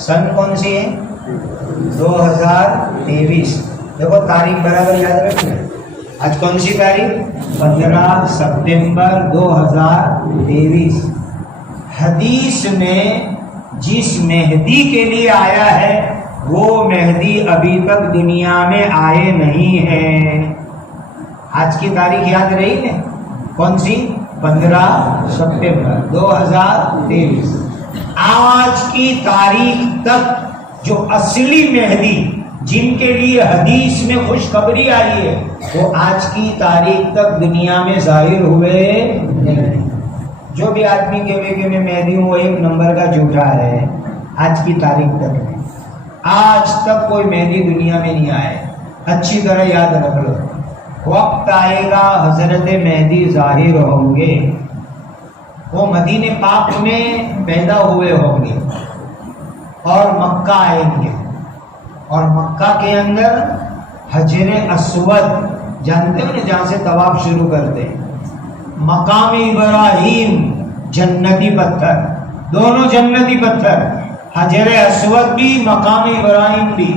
سن کون سی ہے؟ 2023۔ دیکھو تاریخ برابر یاد رکھنا۔ آج کون سی تاریخ؟ 15 سپٹمبر 2023۔ حدیث میں جس مہدی کے لیے آیا ہے وہ مہدی ابھی تک دنیا میں آئے نہیں ہیں۔ آج کی تاریخ یاد رہی نا؟ کون سی؟ 15 سپٹمبر 2023۔ آج کی تاریخ تک جو اصلی مہدی جن کے لیے حدیث میں خوشخبری آئی ہے وہ آج کی تاریخ تک دنیا میں ظاہر ہوئے نہیں۔ جو بھی آدمی کہے کہ میں مہدی ہوں وہ 1 نمبر کا جھوٹا ہے۔ آج کی تاریخ تک میں آج تک کوئی مہدی دنیا میں نہیں آئے۔ اچھی طرح یاد رکھ لو، وقت آئے گا حضرت مہدی ظاہر ہوں گے، وہ مدینہ پاک میں پیدا ہوئے ہوں گے اور مکہ آئیں گے، اور مکہ کے اندر حجر اسود جانتے ہو نا، جہاں سے طواف شروع کرتے ہیں، مقام ابراہیم جنتی پتھر، دونوں جنتی پتھر، حجر اسود بھی مقام ابراہیم بھی،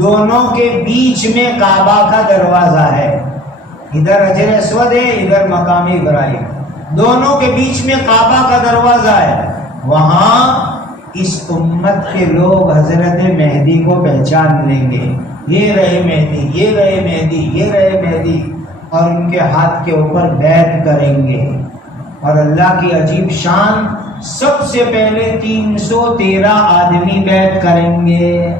دونوں کے بیچ میں کعبہ کا دروازہ ہے۔ ادھر حجر اسود ہے، ادھر مقام ابراہیم، دونوں کے بیچ میں کعبہ کا دروازہ ہے۔ وہاں اس امت کے لوگ حضرت مہدی کو پہچان لیں گے، یہ رہے مہدی، یہ رہے مہدی، یہ رہے مہدی۔ اور ان کے ہاتھ کے اوپر بیعت کریں گے. اور اللہ کی عجیب شان، سب سے پہلے 313 آدمی بیعت کریں گے.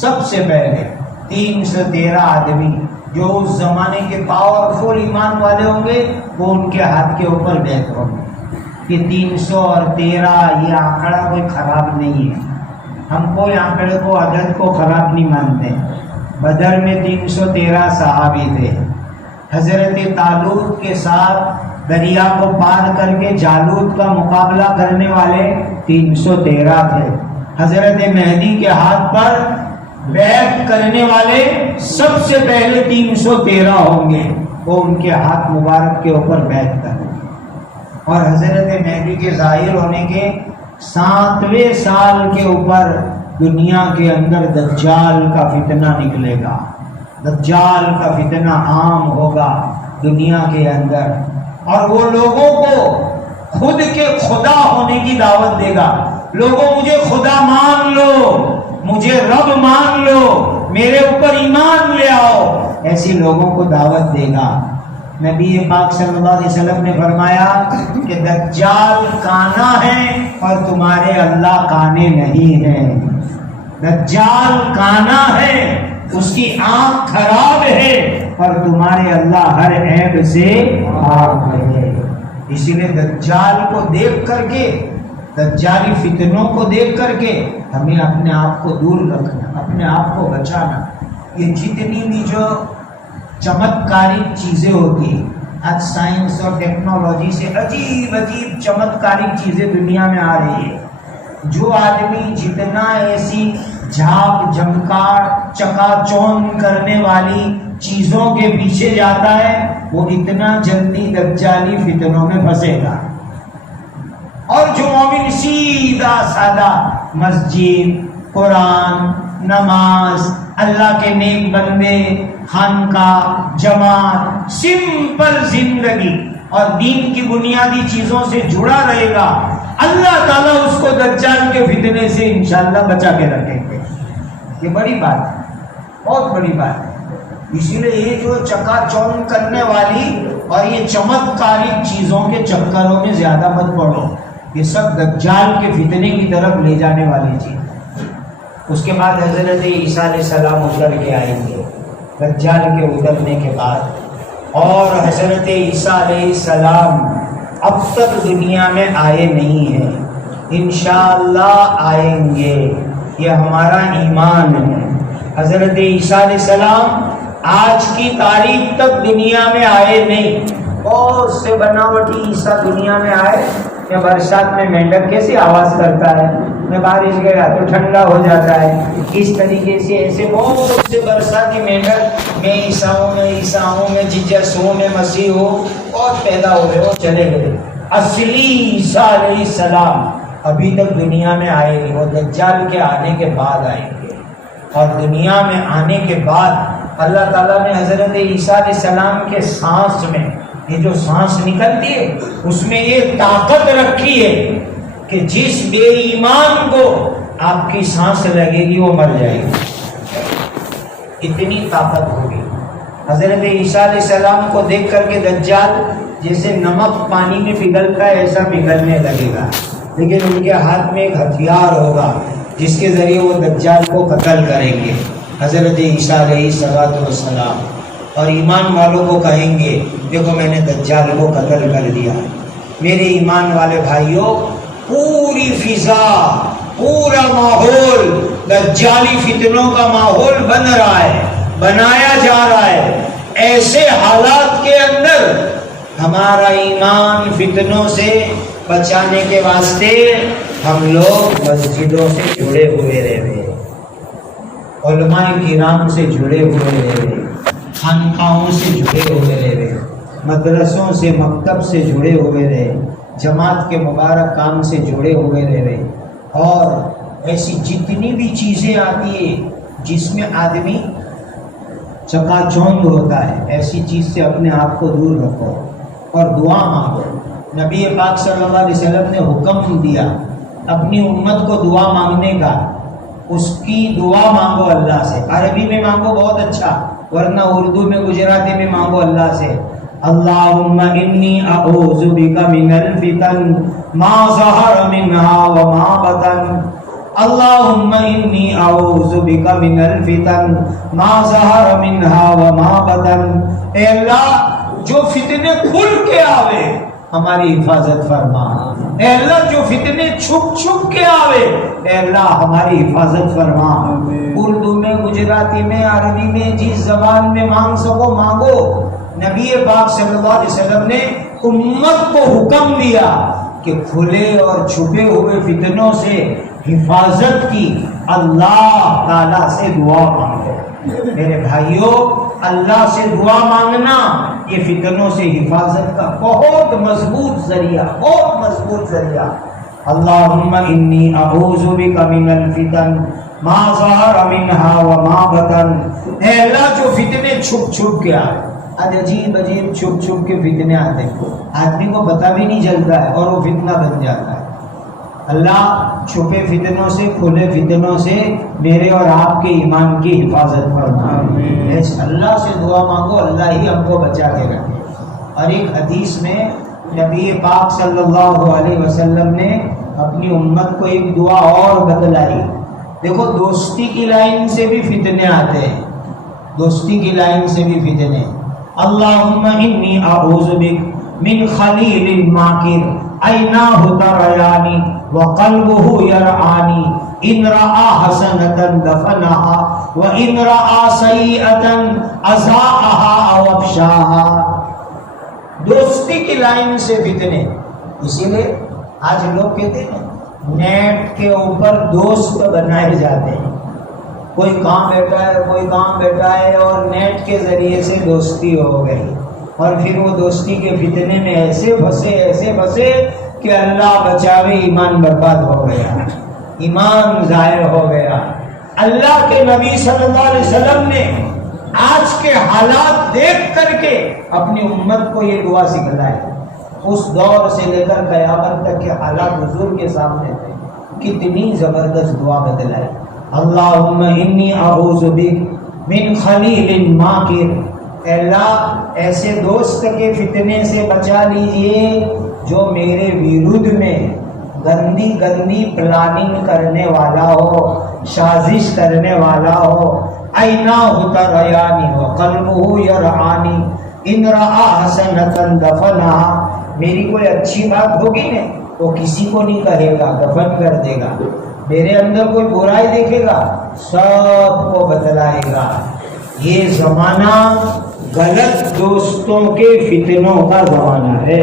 سب سے پہلے 313 آدمی جو اس زمانے کے پاورفل ایمان والے ہوں گے وہ ان کے ہاتھ کے اوپر بیعت ہوں گے. یہ 313 یہ آنکڑا کوئی خراب نہیں ہے. ہم کوئی آنکڑے کو عدد کو خراب نہیں مانتے. بدر میں 313 صحابی تھے. حضرت طالوت کے ساتھ دریا کو پار کر کے جالوت کا مقابلہ کرنے والے 313 تھے. حضرت مہدی کے ہاتھ پر بیعت کرنے والے سب سے پہلے 313 ہوں گے. وہ ان کے ہاتھ مبارک کے اوپر بیعت کریں گے. اور حضرت مہدی کے ظاہر ہونے کے 7ویں سال کے اوپر دنیا کے اندر دجال کا فتنہ نکلے گا. دجال کا فتنہ عام ہوگا دنیا کے اندر، اور وہ لوگوں کو خود کے خدا ہونے کی دعوت دے گا. لوگوں مجھے خدا مان لو، مجھے رب مان لو، میرے اوپر ایمان لے آؤ، ایسی لوگوں کو دعوت دے گا. نبی پاک صلی اللہ علیہ وسلم نے فرمایا کہ دجال کانا ہے اور تمہارے اللہ کانے نہیں ہیں. دجال کانا ہے، اس کی آنکھ خراب ہے، اور تمہارے اللہ ہر عیب سے پاک ہے. اسی لیے دجال کو دیکھ کر کے، دجالی فتنوں کو دیکھ کر کے ہمیں اپنے آپ کو دور رکھنا، اپنے آپ کو بچانا. یہ جتنی بھی جو چمتکاری چیزیں ہوتی ہیں، آج سائنس اور ٹیکنالوجی سے عجیب عجیب چمتکاری چیزیں دنیا میں آ رہی ہے. جو آدمی جتنا ایسی جھاگ جھمکار چکا چوند کرنے والی چیزوں کے پیچھے جاتا ہے وہ اتنا جلدی دجالی فتنوں میں پھنسے گا. اور جو مومن سیدھا سادہ مسجد، قرآن، نماز، اللہ کے نیک بندے، خانقاہ، جماعت، سمپل زندگی اور دین کی بنیادی چیزوں سے جڑا رہے گا، اللہ تعالیٰ اس کو دجال کے فتنے سے انشاءاللہ بچا کے رکھیں گے. یہ بڑی بات ہے، بہت بڑی بات ہے. اسی لیے یہ جو چکا چوند کرنے والی اور یہ چمتکاری چیزوں کے چکروں میں زیادہ مت پڑو. یہ سب دجال کے فتنے کی طرف لے جانے والی چیز. اس کے بعد حضرت عیسیٰ علیہ السلام اتر کے آئیں گے دجال کے اترنے کے بعد. اور حضرت عیسیٰ علیہ السلام اب تک دنیا میں آئے نہیں ہیں، انشاءاللہ آئیں گے. یہ ہمارا ایمان ہے. حضرت عیسیٰ علیہ السلام آج کی تاریخ تک دنیا میں آئے نہیں. بہت سے بناوٹی عیسیٰ دنیا میں آئے. کہ برسات میں مینڈک کیسے آواز کرتا ہے، میں بارش گیا تو ٹھنڈا ہو جاتا ہے، اس طریقے سے ایسے بہت سے برساتی مینڈک میں عیسیٰ ہوں، میں جیسس ہوں، میں مسیح ہوں، بہت پیدا ہوئے اور چلے گئے. اصلی عیسیٰ علیہ السلام ابھی تک دنیا میں آئے نہیں. وہ دجال کے آنے کے بعد آئیں گے. اور دنیا میں آنے کے بعد اللہ تعالیٰ نے حضرت عیسیٰ علیہ السلام کے سانس میں، یہ جو سانس نکلتی ہے اس میں یہ طاقت رکھی ہے کہ جس بے ایمان کو آپ کی سانس لگے گی وہ مر جائے گی. اتنی طاقت ہوگی. حضرت عیسیٰ علیہ السلام کو دیکھ کر کے دجال جیسے نمک پانی میں پگھلتا ہے ایسا پگھلنے لگے گا. لیکن ان کے ہاتھ میں ایک ہتھیار ہوگا جس کے ذریعے وہ دجال کو قتل کریں گے. حضرت عیسیٰ علیہ السلام اور ایمان والوں کو کہیں گے دیکھو میں نے دجال کو قتل کر دیا. میرے ایمان والے بھائیوں، پوری فضا، پورا ماحول دجالی فتنوں کا ماحول بن رہا ہے، بنایا جا رہا ہے. ایسے حالات کے اندر ہمارا ایمان فتنوں سے بچانے کے واسطے ہم لوگ مسجدوں سے جڑے ہوئے رہے، علماء کرام سے جڑے ہوئے رہے، خانقاہوں سے جڑے ہوئے رہے، مدرسوں سے مکتب سے جڑے ہوئے رہے، جماعت کے مبارک کام سے جڑے ہوئے رہے. اور ایسی جتنی بھی چیزیں آتی ہیں جس میں آدمی چکا چوند ہوتا ہے ایسی چیز سے اپنے آپ کو دور رکھو اور دعا مانگو. نبی پاک صلی اللہ علیہ وسلم نے حکم دیا اپنی امت کو دعا مانگنے کا. اس کی دعا مانگو اللہ سے. عربی میں مانگو بہت اچھا، ورنہ اردو میں گجراتی میں مانگو اللہ سے. اللہم انی اعوذ بک من الفتن ما ظہر منہا وما بطن. اللہم انی اعوذ بک من الفتن ما ظہر منہا وما بطن. اے اللہ جو فتنے کھل کے آوے ہماری حفاظت فرما. اے اللہ جو فتنے چھپ چھپ کے آوے اے اللہ ہماری حفاظت فرما. اردو میں، گجراتی میں، عربی میں، جس زبان میں مانگ سکو مانگو. نبی پاک صلی اللہ علیہ وسلم نے امت کو حکم دیا کہ کھلے اور چھپے ہوئے فتنوں سے حفاظت کی اللہ تعالیٰ سے دعا مانگو. میرے بھائیوں، اللہ سے دعا مانگنا یہ فتنوں سے حفاظت کا بہت مضبوط ذریعہ، بہت مضبوط ذریعہ. اللہم انی اعوذ بک من الفتن ما ظہر منہا وما بطن. اے اللہ جو فتنے چھپ چھپ کے آئے. آج عجیب عجیب چھپ چھپ کے فتنے آتے ہیں، آدمی کو پتہ بھی نہیں چلتا ہے اور وہ فتنہ بن جاتا ہے. اللہ چھپے فتنوں سے، کھلے فتنوں سے میرے اور آپ کے ایمان کی حفاظت فرما. اللہ سے دعا مانگو، اللہ ہی ہم کو بچا کے رکھے. اور ایک حدیث میں نبی پاک صلی اللہ علیہ وسلم نے اپنی امت کو ایک دعا اور بتلائی. دیکھو دوستی کی لائن سے بھی فتنے آتے ہیں، دوستی کی لائن سے بھی فتنے. اللہم انی اعوذ بک من خلیل ماکر عیناہ تریانی وقلبہ یرعانی ان رآ حسنۃ دفنہا وان رآ سیئۃ اضاءہا او افشاہا. دوستی کی لائن سے فتنے. اسی لیے آج لوگ کہتے ہیں نیٹ کے اوپر دوست بنائے جاتے ہیں. کوئی کام بیٹھا ہے، کوئی کام بیٹھا ہے اور نیٹ کے ذریعے سے دوستی ہو گئی اور پھر وہ دوستی کے فتنے میں ایسے پھنسے کہ اللہ بچاوے ایمان برباد ہو گیا، ایمان ضائع ہو گیا. اللہ کے نبی صلی اللہ علیہ وسلم نے آج کے حالات دیکھ کر کے اپنی امت کو یہ دعا سکھلائی. اس دور سے لے کر قیامت تک کے حالات حضور کے سامنے تھے. کتنی زبردست دعا بتلائی. اللہم انی اعوذ بک من خلیل ماکر. اے اللہ ایسے دوست کے فتنے سے بچا لیجئے جو میرے ویرودھ میں گندی گندی پلاننگ کرنے والا ہو، سازش کرنے والا ہو. عیناہ تریانی وقلبہ یرعانی ان رآ حسنۃ دفنہا. میری کوئی اچھی بات ہوگی نا وہ کسی کو نہیں کہے گا، دفن کر دے گا. میرے اندر کوئی برائی دیکھے گا سب کو بتلائے گا. یہ زمانہ غلط دوستوں کے فتنوں کا زمانہ ہے،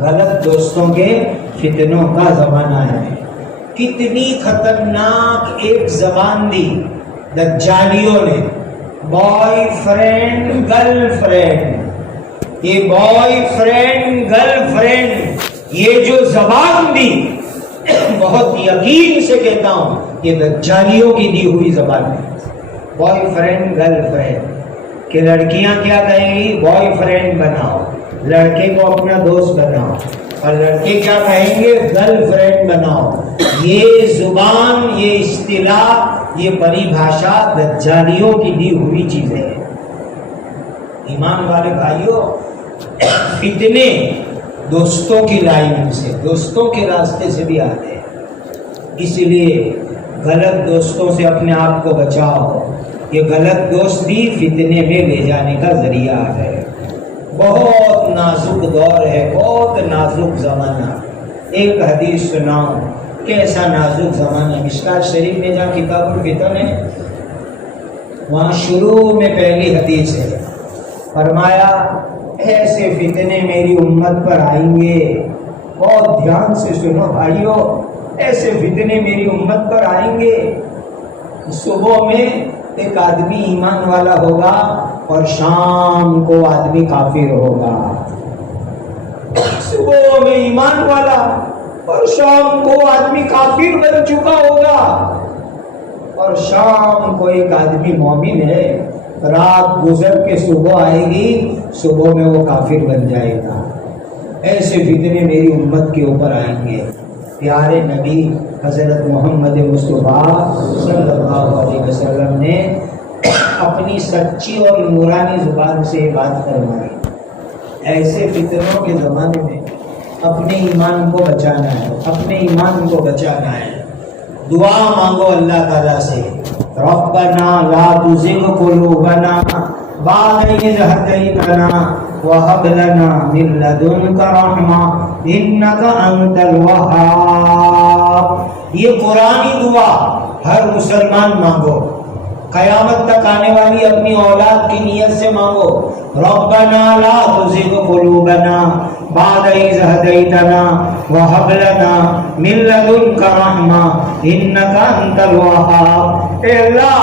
غلط دوستوں کے فتنوں کا زمانہ ہے. کتنی خطرناک ایک زبان دی دجالیوں نے. بوائے فرینڈ گرل فرینڈ، یہ بوائے فرینڈ گرل فرینڈ، یہ جو زبان دی بہت یقین سے کہتا ہوں یہ دجالیوں کی دی ہوئی زبان ہے. بوائے فرینڈ گرل فرینڈ کہ لڑکیاں کیا کہیں گی؟ بوائے فرینڈ بناؤ، لڑکے کو اپنا دوست بناؤ. اور لڑکے کیا کہیں گے؟ گرل فرینڈ بناؤ. یہ زبان، یہ اصطلاح، یہ پریبھاشا دجالیوں کی دی ہوئی چیزیں ہیں. ایمان والے بھائیوں، فتنے دوستوں کی لائن سے، دوستوں کے راستے سے بھی آتے ہیں. اس لیے غلط دوستوں سے اپنے آپ کو بچاؤ. یہ غلط دوست بھی فتنے میں لے جانے کا ذریعہ ہے. بہت نازک دور ہے، بہت نازک زمانہ. ایک حدیث سناؤ، کیسا نازک زمانہ. مشکات شریف میں جہاں کتاب الفتن ہے وہاں شروع میں پہلی حدیث ہے. فرمایا ایسے فتنے میری امت پر آئیں گے. بہت دھیان سے سنو بھائیو، ایسے فتنے میری امت پر آئیں گے. صبح میں ایک آدمی ایمان والا ہوگا اور شام کو آدمی کافر ہوگا. صبح میں ایمان والا اور شام کو آدمی کافر بن چکا ہوگا. اور شام کو ایک آدمی مومن ہے، رات گزر کے صبح آئے گی، صبح میں وہ کافر بن جائے گا. ایسے فتنے میری امت کے اوپر آئیں گے. پیارے نبی حضرت محمد مصطفیٰ صلی اللہ علیہ وسلم نے اپنی سچی اور نورانی زبان سے یہ بات فرمائی. ایسے فتنوں کے زمانے میں اپنے ایمان کو بچانا ہے، اپنے ایمان کو بچانا ہے. دعا مانگو اللہ تعالیٰ سے، ربنا لا تزغ قلوبنا بعد إذ هديتنا وهب لنا من لدنك رحمة إنك أنت الوهاب. یہ قرآنی دعا ہر مسلمان مانگو، قیامت تک آنے والی اپنی اولاد کی نیت سے مانگو. ربنا لا تزغ قلوبنا بعد إذ هديتنا وهب لنا من لدنك رحمة إنك أنت الوهاب. اے اللہ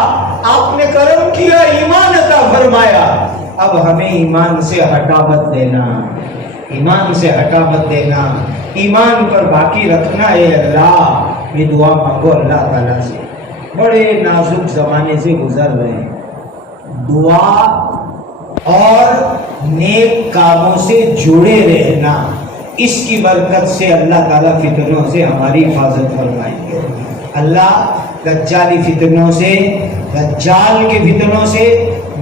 آپ نے کرم کیا، ایمان عطا فرمایا، اب ہمیں ایمان سے ہٹا مت دینا، ایمان سے ہٹا مت دینا، ایمان پر باقی رکھنا. اے اللہ یہ دعا مانگو اللہ تعالیٰ سے. بڑے نازک زمانے سے گزر رہے ہیں. دعا اور نیک کاموں سے جڑے رہنا، اس کی برکت سے اللہ تعالیٰ فتنوں سے ہماری حفاظت فرمائیں گے. اللہ دجالی فتنوں سے، دجال کے فتنوں سے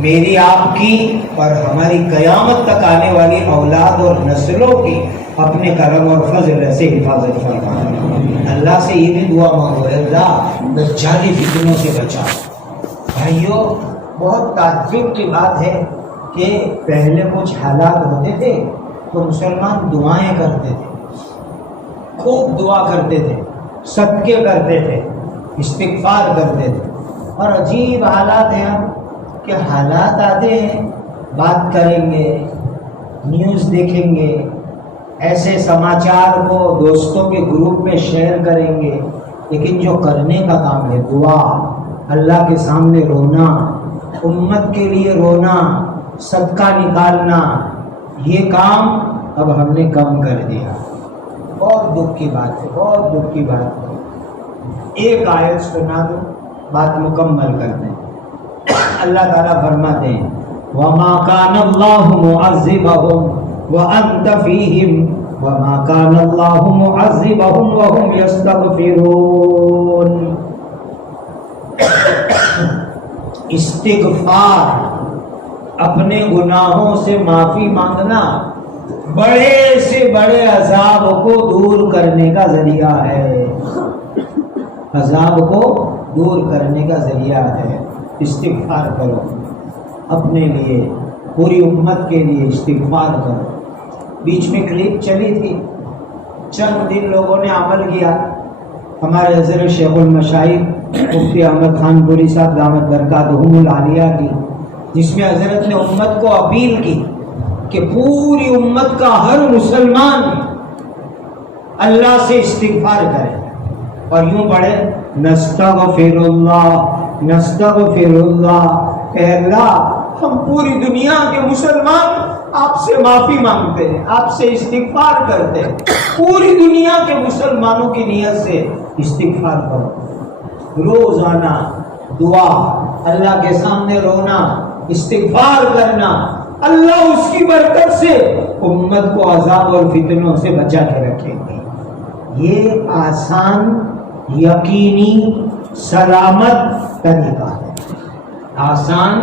میری آپ کی اور ہماری قیامت تک آنے والی اولاد اور نسلوں کی اپنے کرم اور فضل سے حفاظت فرمائیں. اللہ سے یہ بھی دعا مانگو، اللہ دجالی فتنوں سے بچا. بھائیو بہت تعجب کی بات ہے کہ پہلے کچھ حالات ہوتے تھے تو مسلمان دعائیں کرتے تھے، خوب دعا کرتے تھے، صدقے کرتے تھے، استغفار کرتے تھے. اور عجیب حالات ہیں کہ حالات آتے ہیں، بات کریں گے، نیوز دیکھیں گے، ایسے سماچار کو دوستوں کے گروپ میں شیئر کریں گے، لیکن جو کرنے کا کام ہے دعا، اللہ کے سامنے رونا، امت کے لیے رونا، صدقہ نکالنا، یہ کام اب ہم نے کم کر دیا. بہت دکھ کی بات ہے، بہت دکھ کی بات ہے. ایک آیت سنا دو، بات مکمل کر دیں. اللہ تعالیٰ فرماتے ہیں وَمَا كَانَ اللَّهُ مُعَذِّبَهُمْ وَأَنْتَ فِيهِمْ وَمَا كَانَ اللَّهُ مُعَذِّبَهُمْ وَهُمْ يَسْتَغْفِرُونَ. استغفار، اپنے گناہوں سے معافی مانگنا بڑے سے بڑے عذاب کو دور کرنے کا ذریعہ ہے، عذاب کو دور کرنے کا ذریعہ ہے. استغفار کرو، اپنے لیے، پوری امت کے لیے استغفار کرو. بیچ میں کلپ چلی تھی، چند دن لوگوں نے عمل کیا. ہمارے حضرت شیخ المشائخ مفتی احمد خان پوری صاحب دامت برکاتہم العالیہ کی، جس میں حضرت نے امت کو اپیل کی کہ پوری امت کا ہر مسلمان اللہ سے استغفار کرے اور یوں پڑھے نستغفر اللہ نستغفر اللہ. اے اللہ ہم پوری دنیا کے مسلمان آپ سے معافی مانگتے ہیں، آپ سے استغفار کرتے ہیں. پوری دنیا کے مسلمانوں کی نیت سے استغفار کرو. روزانہ دعا، اللہ کے سامنے رونا، استغفار کرنا، اللہ اس کی برکت سے امت کو عذاب اور فتنوں سے بچا کے رکھیں گے. یہ آسان، یقینی، سلامت طریقہ ہے. آسان،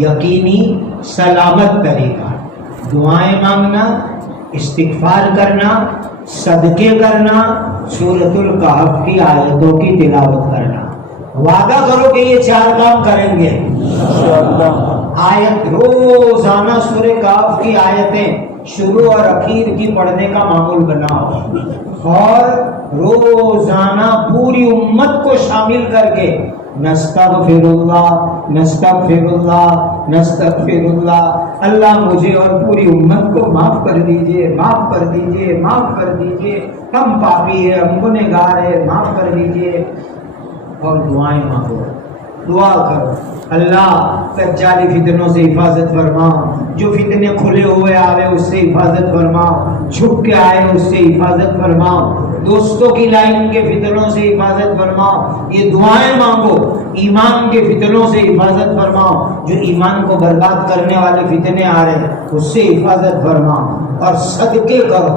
یقینی، سلامت طریقہ. دعائیں مانگنا، استغفار کرنا، صدقے کرنا، سورۃ الکہف کی آیتوں کی تلاوت کرنا. وعدہ کرو کہ یہ 4 کام کریں گے. آیت روزانہ سورہ کہف کی آیتیں شروع اور اخیر کی پڑھنے کا معمول بناؤ اور روزانہ پوری امت کو شامل کر کے نستغفر اللہ نستغفر اللہ نستغفر اللہ. اللہ مجھے اور پوری امت کو معاف کر دیجئے، معاف کر دیجئے، معاف کر دیجئے، ہم پاپی ہیں، ہم گنہگار ہیں، معاف کر دیجئے. اور دعائیں مانگو، دعا کرو اللہ دجالی فتنوں سے حفاظت فرماؤ، جو فتنے کھلے ہوئے آئے اس سے حفاظت فرماؤ، چھپ کے آئے اس سے حفاظت فرماؤ، دوستوں کی لائن کے فتنوں سے حفاظت فرماؤ. یہ دعائیں مانگو. ایمان کے فتنوں سے حفاظت فرماؤ، جو ایمان کو برباد کرنے والے فتنے آ رہے ہیں اس سے حفاظت فرماؤ. اور صدقے کرو،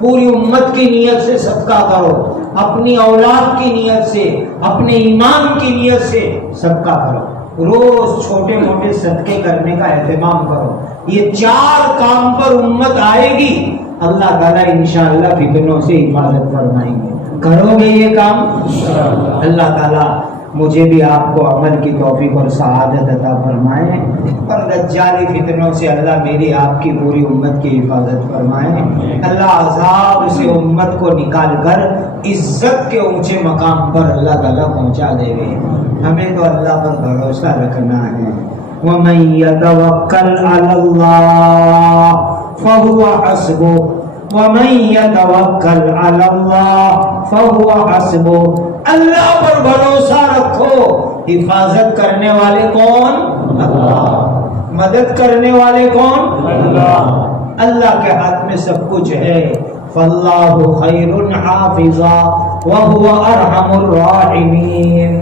پوری امت کی نیت سے صدقہ کرو. اپنی اولاد کی نیت سے، اپنے ایمان کی نیت سے صدقہ کرو، روز چھوٹے موٹے صدقے کرنے کا اہتمام کرو. یہ 4 کام پر امت آئے گی، اللہ تعالیٰ انشاءاللہ فتنوں سے حفاظت فرمائیں گے. کرو گے یہ کام؟ اللہ تعالیٰ مجھے بھی آپ کو عمل کی توفیق اور سعادت عطا فرمائے، اور دجالی فتنوں سے اللہ میری آپ کی پوری امت کی حفاظت فرمائے. اللہ عذاب سے امت کو نکال کر عزت کے اونچے مقام پر اللہ تعالیٰ پہنچا دے گے. ہمیں تو اللہ پر بھروسہ رکھنا ہے. وَمَن يَتَوَكَّلْ عَلَى اللَّهِ فَهُوَ حَسْبُهُ وَمَن يَتَوَكَّلْ عَلَى اللَّهِ فَهُوَ حَسْبُهُ. اللہ پر بھروسہ رکھو. حفاظت کرنے والے کون؟ اللہ. مدد کرنے والے کون؟ اللہ. اللہ کے ہاتھ میں سب کچھ ہے. فَاللَّهُ خَيْرٌ حَافِظًا وَهُوَ أَرْحَمُ الرَّاحِمِينَ.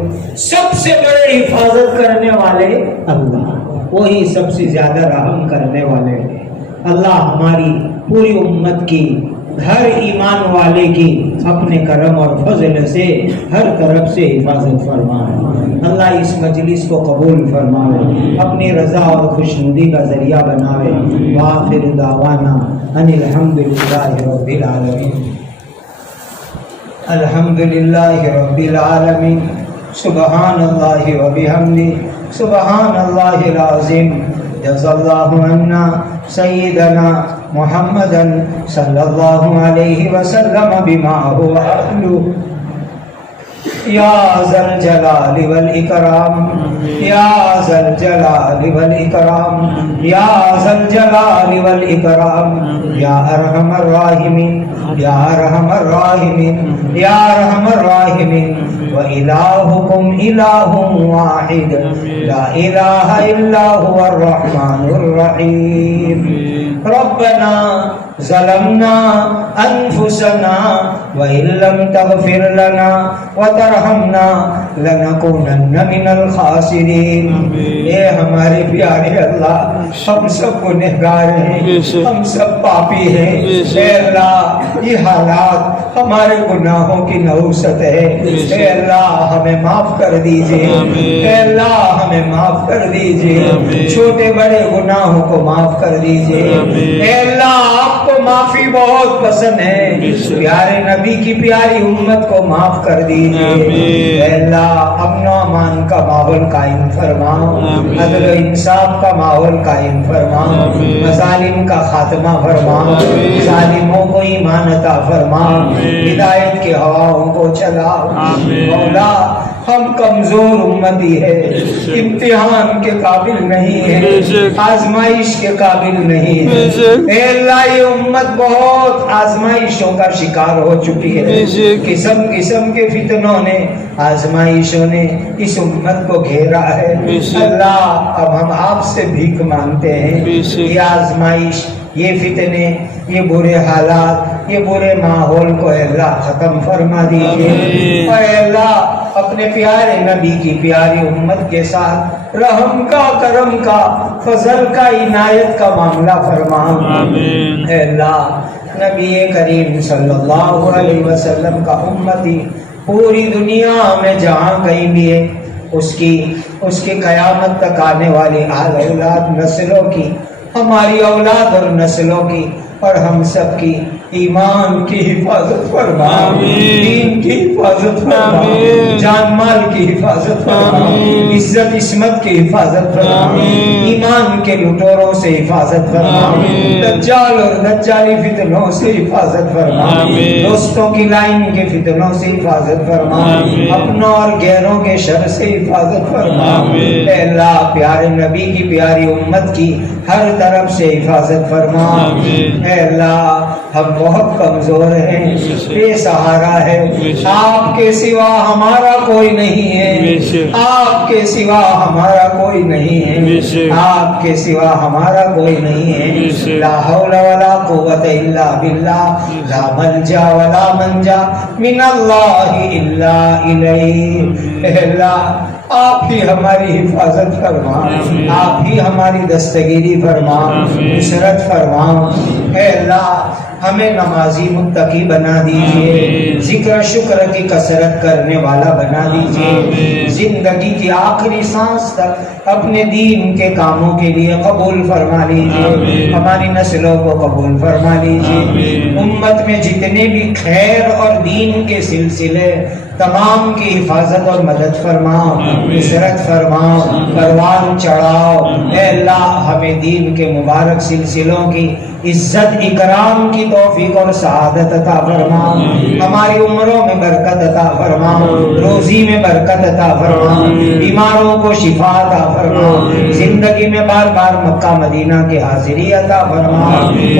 سب سے بڑے حفاظت کرنے والے اللہ، وہی سب سے زیادہ رحم کرنے والے ہیں. اللہ ہماری پوری امت کی، ہر ایمان والے کی اپنے کرم اور فضل سے ہر طرف سے حفاظت فرمائے. اللہ اس مجلس کو قبول فرمائے، اپنی رضا اور خوشنودی کا ذریعہ بناوے. وآخر دعوانا ان الحمدللہ رب العالمین. الحمدللہ رب العالمین. سبحان اللہ وبحمدہ، سبحان اللہ العظیم. جزا اللہ عنا سیدنا محمدا صلی اللہ علیہ وسلم بما هو اہلہ. یا ذا الجلال والاکرام، یا ذا الجلال والاکرام، یا ذا الجلال والاکرام. یا ارحم الراحمین، یا ارحم الراحمین، یا ارحم الراحمین. وإلهكم إله واحد لا إله إلا هو الرحمن الرحيم. ربنا ظلمنا أنفسنا وإن لم تغفر لنا وترحمنا لنكونن من الخاسرين. اے ہمارے پیارے اللہ، ہم سب گنہگار ہیں، ہم سب پاپی ہیں. اے اللہ یہ حالات ہمارے گناہوں کی نحوست ہے. اے اللہ ہمیں معاف کر دیجئے. اے اللہ ہمیں معاف کر دیجئے. چھوٹے بڑے گناہوں کو معاف کر دیجئے. اے اللہ آپ کو معافی بہت پسند ہے. پیارے نبی کی پیاری امت کو معاف کر دیجئے. اے اللہ امن و امان کا ماحول قائم فرماؤ، عدل و انصاف کا ماحول قائم فرماؤ، مظالم کا خاتمہ فرماؤ، ظالموں کو ایمان عطا فرماؤ، ہدایت کی ہواؤں کو چلاؤ. مولا ہم کمزور امتی ہے، امتحان کے قابل نہیں ہے، آزمائش کے قابل نہیں ہے. اے اللہ یہ امت بہت آزمائشوں کا شکار ہو چکی ہے. قسم قسم کے فتنوں نے، آزمائشوں نے اس امت کو گھیرا ہے. اللہ اب ہم آپ سے بھیک مانگتے ہیں، یہ آزمائش، یہ فتنے، یہ برے حالات، یہ برے ماحول کو اے اللہ ختم فرما دیجیے. اور اے اللہ اپنے پیارے نبی کی پیاری امت کے ساتھ رحم کا، کرم کا، فضل کا، عنایت کا معاملہ فرما. اے اللہ نبی کریم صلی اللہ علیہ وسلم کا امتی پوری دنیا میں جہاں کہیں بھی ہے، اس کی قیامت تک آنے والی آل اولاد نسلوں کی، ہماری اولاد اور نسلوں کی اور ہم سب کی ایمان کی حفاظت فرما، دین کی حفاظت فرما، جان مال کی حفاظت فرما، عزت عصمت کی حفاظت فرما، ایمان کے لٹوروں سے حفاظت فرما، دجال اور دجالی فتنوں سے حفاظت فرما، دوستوں کی لائن کے فتنوں سے حفاظت فرما، اپنوں اور غیروں کے شر سے حفاظت فرما. اے اللہ پیارے نبی کی پیاری امت کی ہر طرف سے حفاظت فرما. اے اللہ ہم بہت کمزور ہیں، بے سہارا ہے، آپ کے سوا ہمارا کوئی نہیں ہے، آپ کے سوا ہمارا کوئی نہیں ہے، آپ کے سوا ہمارا کوئی نہیں ہے. لا حول ولا قوت الا باللہ، لا ملجا ولا منجا من اللہ الا الیہ. اے اللہ آپ ہی ہماری حفاظت فرما، آپ ہی ہماری دستگیری فرما، نصرت فرما۔ اے اللہ ہمیں نمازی متقی بنا دیجئے، ذکر شکر کی کثرت کرنے والا بنا دیجئے، زندگی کی آخری سانس تک اپنے دین کے کاموں کے لیے قبول فرما لیجئے، ہماری نسلوں کو قبول فرما لیجئے، امت میں جتنے بھی خیر اور دین کے سلسلے تمام کی حفاظت اور مدد فرما، نصرت فرما، پروان چڑھاؤ۔ اے اللہ ہمیں دین کے مبارک سلسلوں کی عزت اکرام کی توفیق اور سعادت عطا فرما، ہماری عمروں میں برکت عطا فرما، روزی میں برکت عطا فرما، بیماروں کو شفا عطا فرما، زندگی میں بار بار مکہ مدینہ کی حاضری عطا فرما،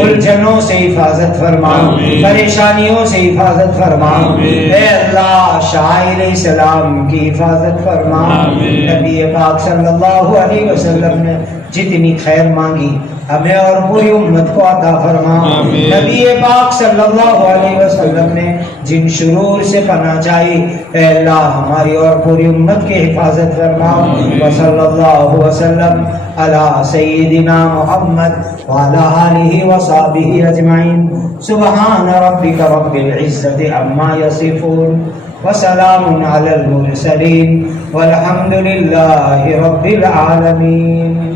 الجھنوں سے حفاظت فرما، پریشانیوں سے حفاظت فرما۔ اے اللہ شاعر اسلام کی حفاظت فرما۔ نبی پاک صلی اللہ علیہ وسلم نے جتنی خیر مانگی ہمیں اور پوری امت کو عطا فرما۔ نبی پاک صلی اللہ علیہ وسلم نے جن شرور سے پناہ چاہی اے اللہ ہماری اور پوری امت کی حفاظت فرما۔ وصلی اللہ وسلم علی سیدنا محمد وعلی آلہ وصحبہ اجمعین۔ سبحان ربک رب العزت عما یصفون وسلام علی المرسلین والحمد للہ رب العالمین۔